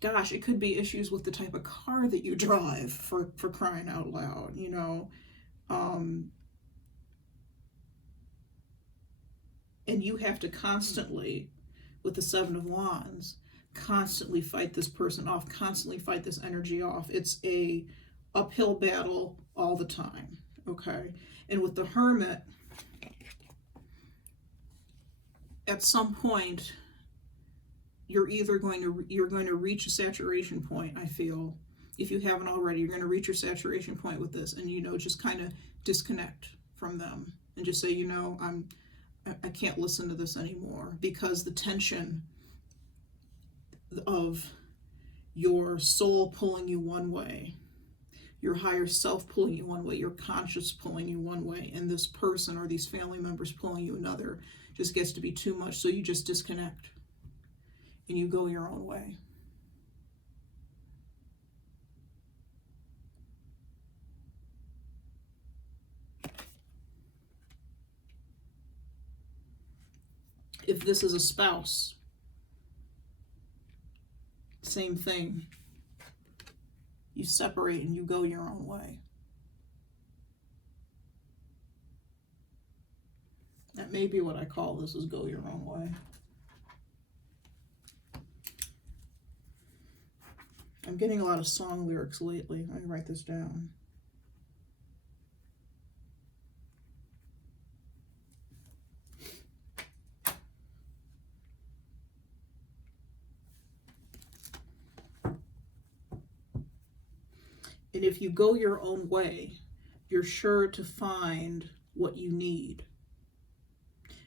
Gosh, it could be issues with the type of car that you drive, for crying out loud, you know. And you have to constantly, with the Seven of Wands, constantly fight this person off, constantly fight this energy off. It's a uphill battle all the time, okay? And with the Hermit, at some point, you're going to reach a saturation point, I feel. If you haven't already, you're going to reach your saturation point with this, and, you know, just kind of disconnect from them and just say, you know, I can't listen to this anymore, because the tension of your soul pulling you one way, your higher self pulling you one way, your conscious pulling you one way, and this person or these family members pulling you another, just gets to be too much. So you just disconnect and you go your own way. If this is a spouse, same thing. You separate and you go your own way. That may be what I call this, is go your own way. I'm getting a lot of song lyrics lately. Let me write this down. And if you go your own way, you're sure to find what you need.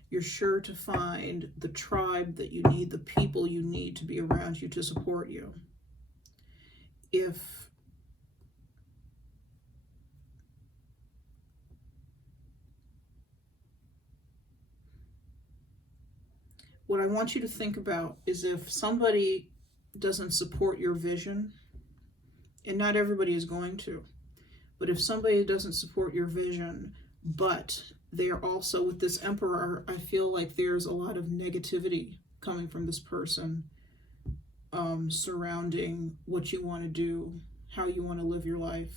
You're sure to find the tribe that you need, the people you need to be around you to support you. If what I want you to think about is if somebody doesn't support your vision, and not everybody is going to, but if somebody doesn't support your vision, but they're also with this Emperor, I feel like there's a lot of negativity coming from this person surrounding what you want to do, how you want to live your life.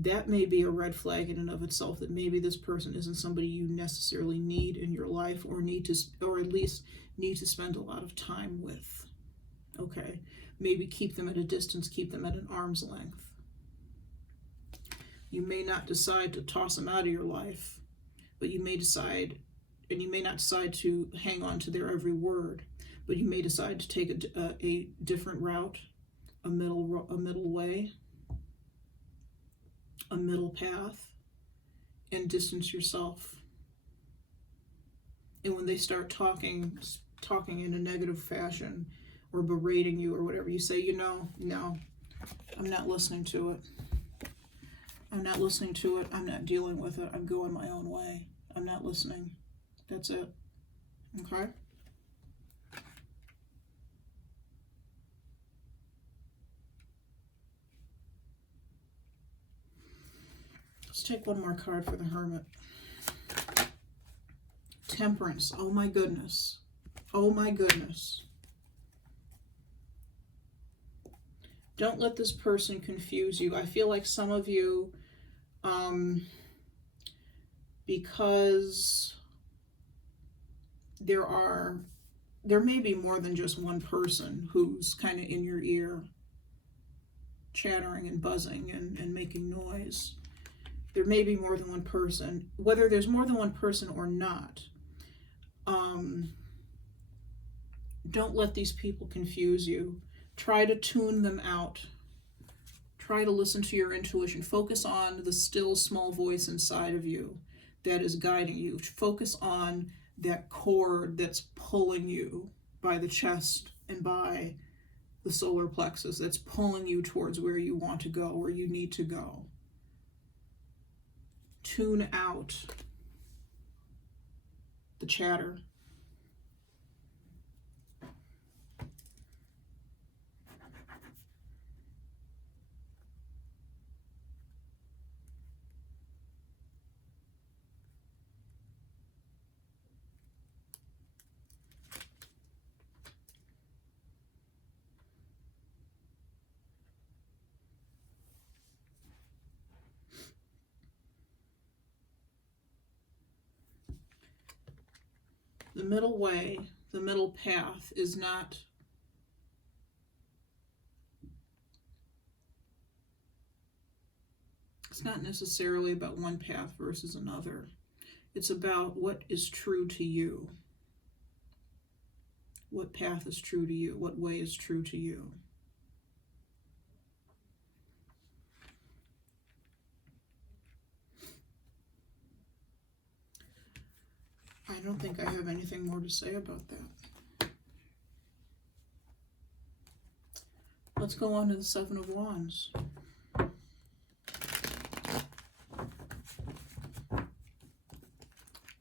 That may be a red flag in and of itself, that maybe this person isn't somebody you necessarily need in your life, or at least need to spend a lot of time with. Okay, maybe keep them at a distance, keep them at an arm's length. You may not decide to toss them out of your life, but you may decide, and you may not decide to hang on to their every word, but you may decide to take a different route, a middle way, a middle path, and distance yourself. And when they start talking in a negative fashion, or berating you or whatever, you say, no, I'm not listening to it. I'm not listening to it. I'm not dealing with it. I'm going my own way. I'm not listening. That's it. Okay? Let's take one more card for the Hermit. Temperance. Oh my goodness. Oh my goodness. Don't let this person confuse you. I feel like some of you, because there may be more than just one person who's kind of in your ear, chattering and buzzing and making noise. There may be more than one person. Whether there's more than one person or not, don't let these people confuse you. Try to tune them out. Try to listen to your intuition. Focus on the still small voice inside of you that is guiding you. Focus on that cord that's pulling you by the chest and by the solar plexus, that's pulling you towards where you want to go, where you need to go. Tune out the chatter. The middle way, the middle path is not necessarily about one path versus another. It's about what is true to you. What path is true to you? What way is true to you? I don't think I have anything more to say about that. Let's go on to the Seven of Wands.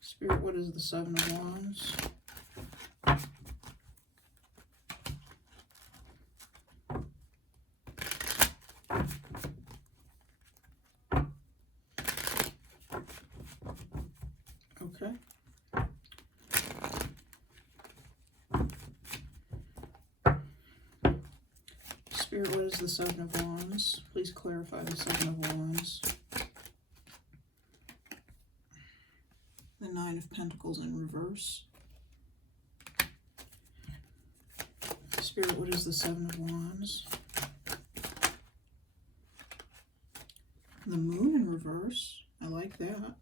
Spirit, what is the Seven of Wands? Okay. Spirit, what is the Seven of Wands? Please clarify the Seven of Wands. The Nine of Pentacles in reverse. Spirit, what is the Seven of Wands? The Moon in reverse. I like that.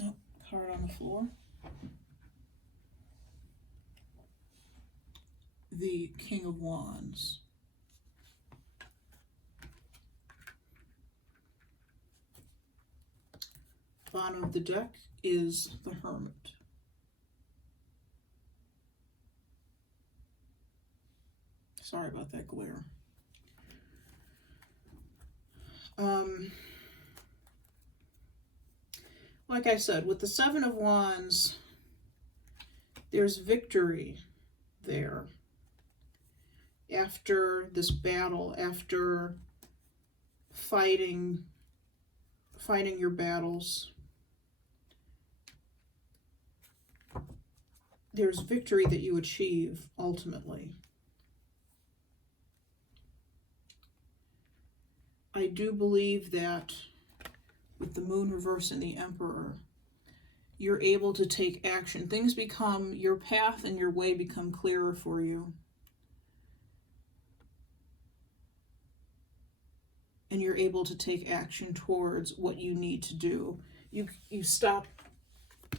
Oh, card on the floor. The King of Wands. Bottom of the deck is the Hermit. Sorry about that glare. Like I said, with the Seven of Wands, there's victory there. After this battle, after fighting your battles, there's victory that you achieve ultimately. I do believe that with the Moon reverse and the Emperor, you're able to take action. Things become, your path and your way become clearer for you. And you're able to take action towards what you need to do. You stop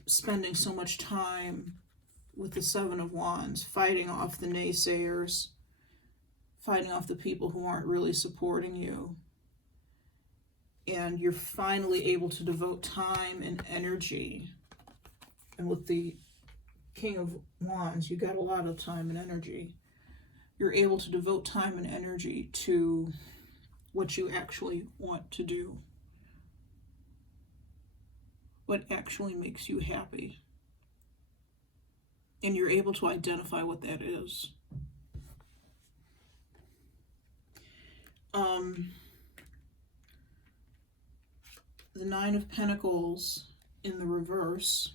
spending so much time with the Seven of Wands, fighting off the naysayers, fighting off the people who aren't really supporting you. And you're finally able to devote time and energy. And with the King of Wands, you got a lot of time and energy. You're able to devote time and energy to what you actually want to do. What actually makes you happy. And you're able to identify what that is. The Nine of Pentacles in the reverse.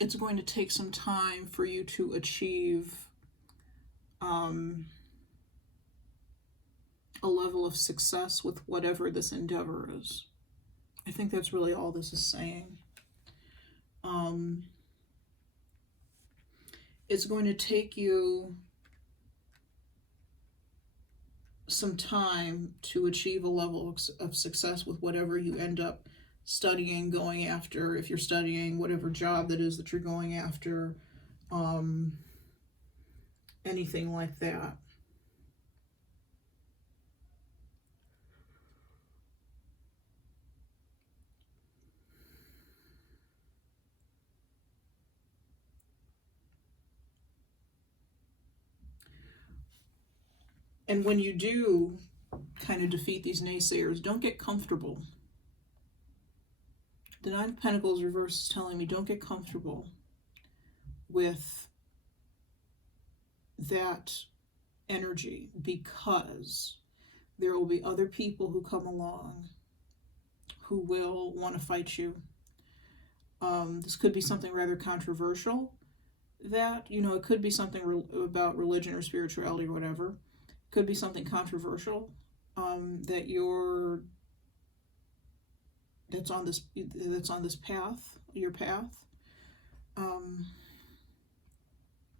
It's going to take some time for you to achieve a level of success with whatever this endeavor is. I think that's really all this is saying. It's going to take you some time to achieve a level of success with whatever you end up studying, going after, if you're studying, whatever job that is that you're going after, anything like that. And when you do kind of defeat these naysayers, don't get comfortable. The Nine of Pentacles reverse is telling me don't get comfortable with that energy, because there will be other people who come along who will want to fight you. This could be something rather controversial, that, you know, it could be something about religion or spirituality or whatever. Could be something controversial that's on this path, your path.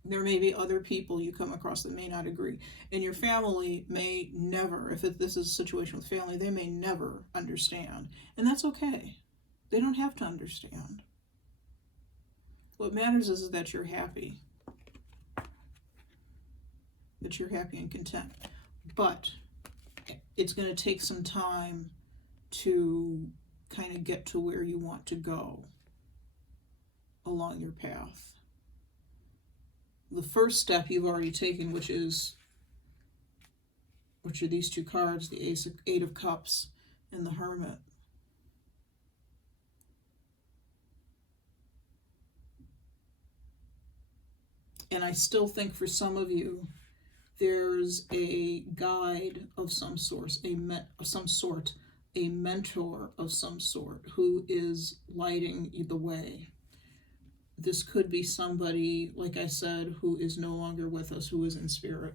There may be other people you come across that may not agree, and your family may never, if this is a situation with family, they may never understand, and that's okay. They don't have to understand. What matters is that you're happy. That you're happy and content. But it's going to take some time to kind of get to where you want to go along your path. The first step you've already taken, which are these two cards, the Eight of Cups and the Hermit. And I still think for some of you, there's a guide of some sort, a mentor of some sort who is lighting the way. This could be somebody, like I said, who is no longer with us, who is in spirit.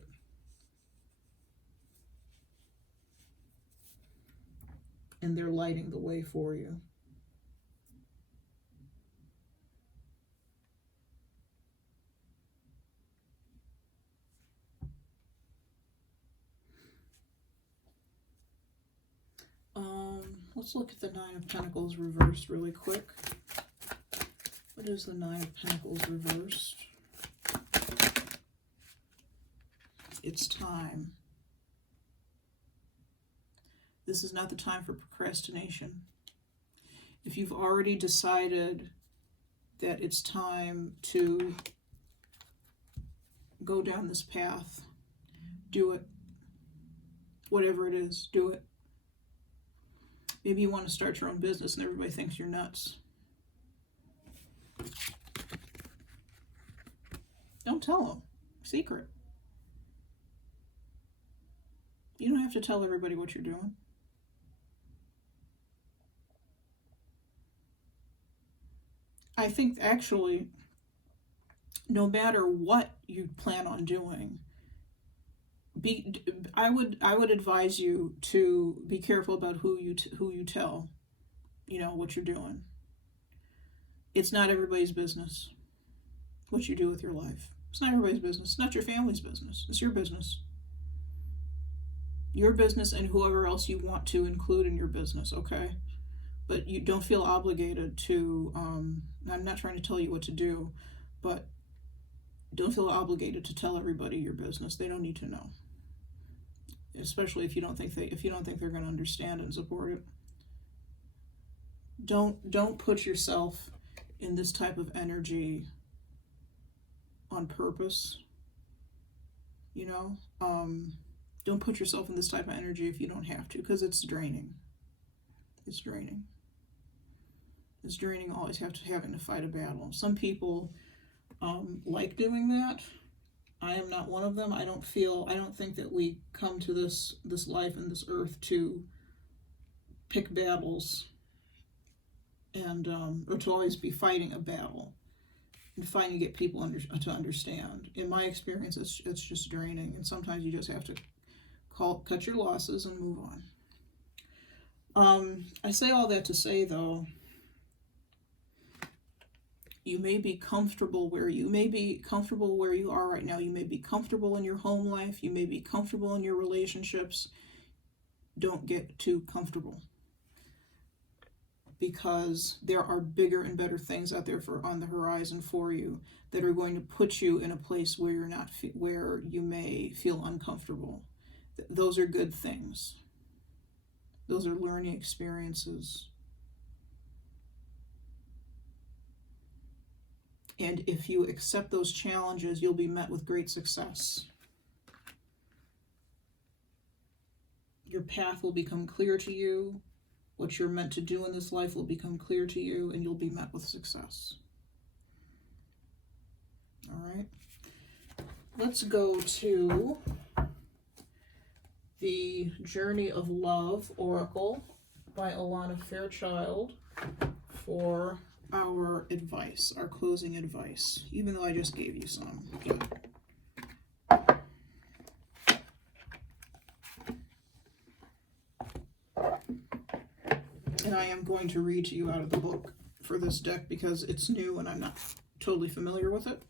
And they're lighting the way for you. Let's look at the Nine of Pentacles reversed really quick. What is the Nine of Pentacles reversed? It's time. This is not the time for procrastination. If you've already decided that it's time to go down this path, Do it. Whatever it is, do it. Maybe you want to start your own business and everybody thinks you're nuts. Don't tell them. Secret. You don't have to tell everybody what you're doing. I think actually, no matter what you plan on doing, I would advise you to be careful about who you tell, what you're doing. It's not everybody's business what you do with your life. It's not everybody's business. It's not your family's business. It's your business. Your business and whoever else you want to include in your business, okay? But you don't feel obligated to, I'm not trying to tell you what to do, but don't feel obligated to tell everybody your business. They don't need to know. Especially if you don't think they're going to understand and support it. Don't put yourself in this type of energy on purpose. Don't put yourself in this type of energy if you don't have to, because it's draining. It's draining. It's draining always having to fight a battle. Some people like doing that. I am not one of them. I don't think that we come to this life and this earth to pick battles and or to always be fighting a battle and fighting to get people to understand. In my experience, it's just draining, and sometimes you just have to cut your losses and move on. I say all that to say, though, you may be comfortable where you are right now. You may be comfortable in your home life. You may be comfortable in your relationships. Don't get too comfortable, because there are bigger and better things out there on the horizon for you that are going to put you in a place where where you may feel uncomfortable. Those are good things. Those are learning experiences. And if you accept those challenges, you'll be met with great success. Your path will become clear to you. What you're meant to do in this life will become clear to you, and you'll be met with success. All right. Let's go to the Journey of Love Oracle by Alana Fairchild for our advice, our closing advice, even though I just gave you some. And I am going to read to you out of the book for this deck because it's new and I'm not totally familiar with it.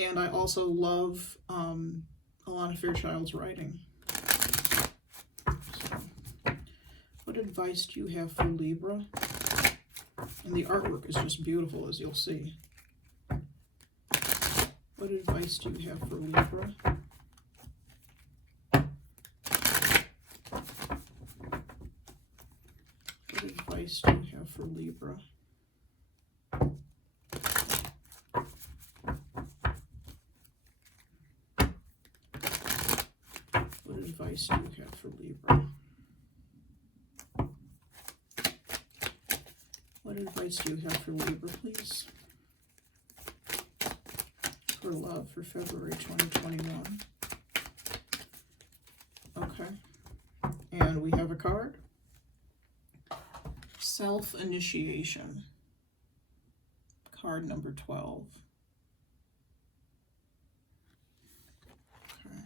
And I also love Alana Fairchild's writing. So, what advice do you have for Libra? And the artwork is just beautiful, as you'll see. What advice do you have for Libra? What advice do you have for Libra? What advice do you have for Libra? What advice do you have for Libra, please? For love for February 2021. Okay. And we have a card. Self-initiation. Card number 12. Okay.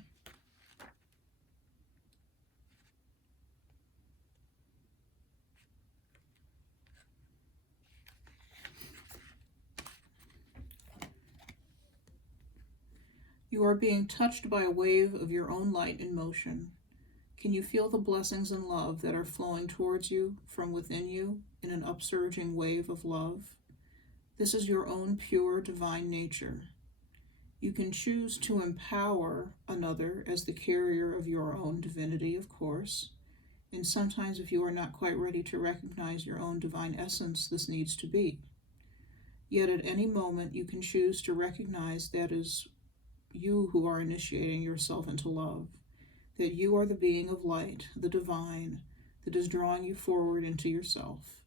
You are being touched by a wave of your own light in motion. Can you feel the blessings and love that are flowing towards you from within you in an upsurging wave of love? This is your own pure divine nature. You can choose to empower another as the carrier of your own divinity, of course. And sometimes if you are not quite ready to recognize your own divine essence, this needs to be. Yet at any moment you can choose to recognize that is you who are initiating yourself into love, that you are the being of light, the divine, that is drawing you forward into yourself.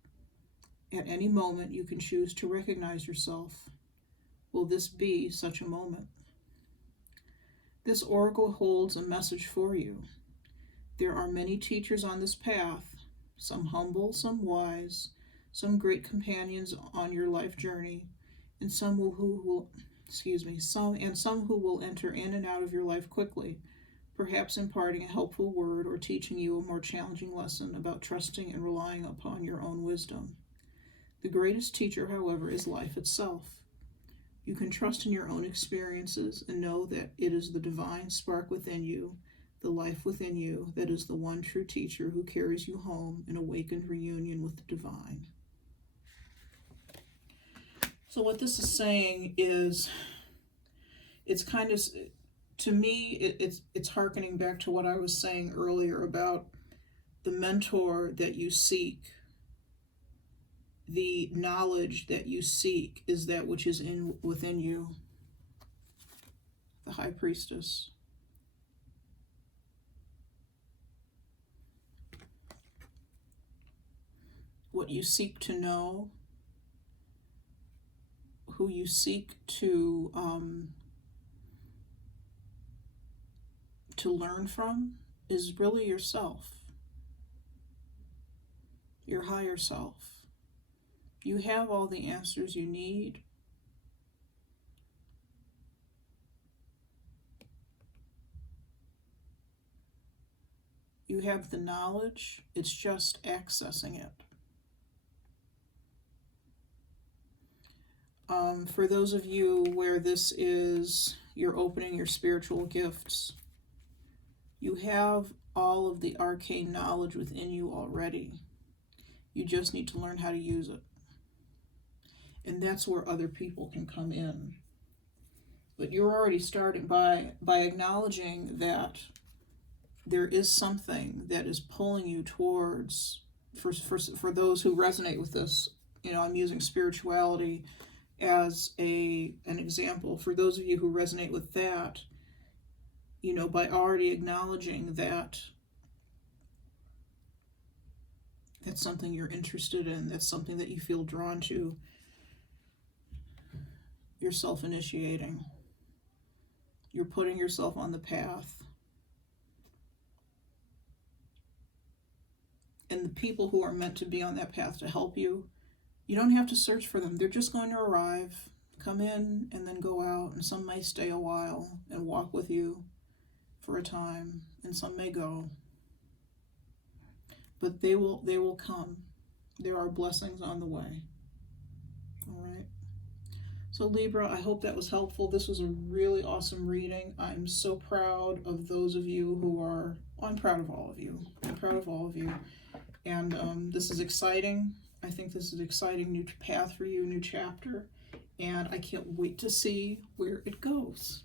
At any moment, you can choose to recognize yourself. Will this be such a moment? This oracle holds a message for you. There are many teachers on this path, some humble, some wise, some great companions on your life journey, and some who will enter in and out of your life quickly, perhaps imparting a helpful word or teaching you a more challenging lesson about trusting and relying upon your own wisdom. The greatest teacher, however, is life itself. You can trust in your own experiences and know that it is the divine spark within you, the life within you, that is the one true teacher who carries you home in awakened reunion with the divine. So what this is saying is, it's kind of, to me, it's hearkening back to what I was saying earlier about the mentor that you seek. The knowledge that you seek is that which is within you, the High Priestess. What you seek to know, who you seek to learn from, is really yourself, your higher self. You have all the answers you need. You have the knowledge, it's just accessing it. For those of you where this is, you're opening your spiritual gifts, you have all of the arcane knowledge within you already. You just need to learn how to use it. And that's where other people can come in. But you're already starting by acknowledging that there is something that is pulling you towards, for those who resonate with this, I'm using spirituality as an example. For those of you who resonate with that, by already acknowledging that that's something you're interested in, that's something that you feel drawn to, you're self-initiating. You're putting yourself on the path. And the people who are meant to be on that path to help you, you don't have to search for them. They're just going to arrive, come in, and then go out. And some may stay a while and walk with you for a time, and some may go. But they will come. There are blessings on the way. All right. So Libra, I hope that was helpful. This was a really awesome reading. I'm so proud of those of you who are, I'm proud of all of you. I'm proud of all of you. And this is exciting. I think this is an exciting new path for you, new chapter. And I can't wait to see where it goes.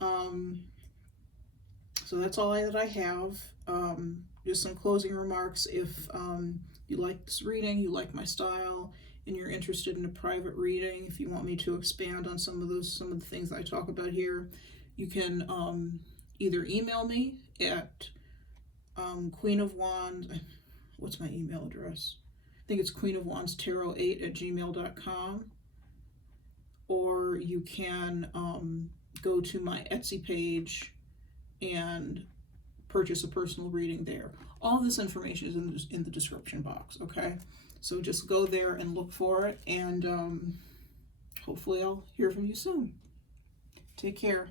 So that's all that I have. Just some closing remarks. If you like this reading, you like my style, and you're interested in a private reading, if you want me to expand on some of the things that I talk about here, you can either email me at Queen of Wands. What's my email address? I think it's queenofwandstarot8@gmail.com, or you can go to my Etsy page and purchase a personal reading there. All this information is in the description box, okay? So just go there and look for it, and hopefully I'll hear from you soon. Take care.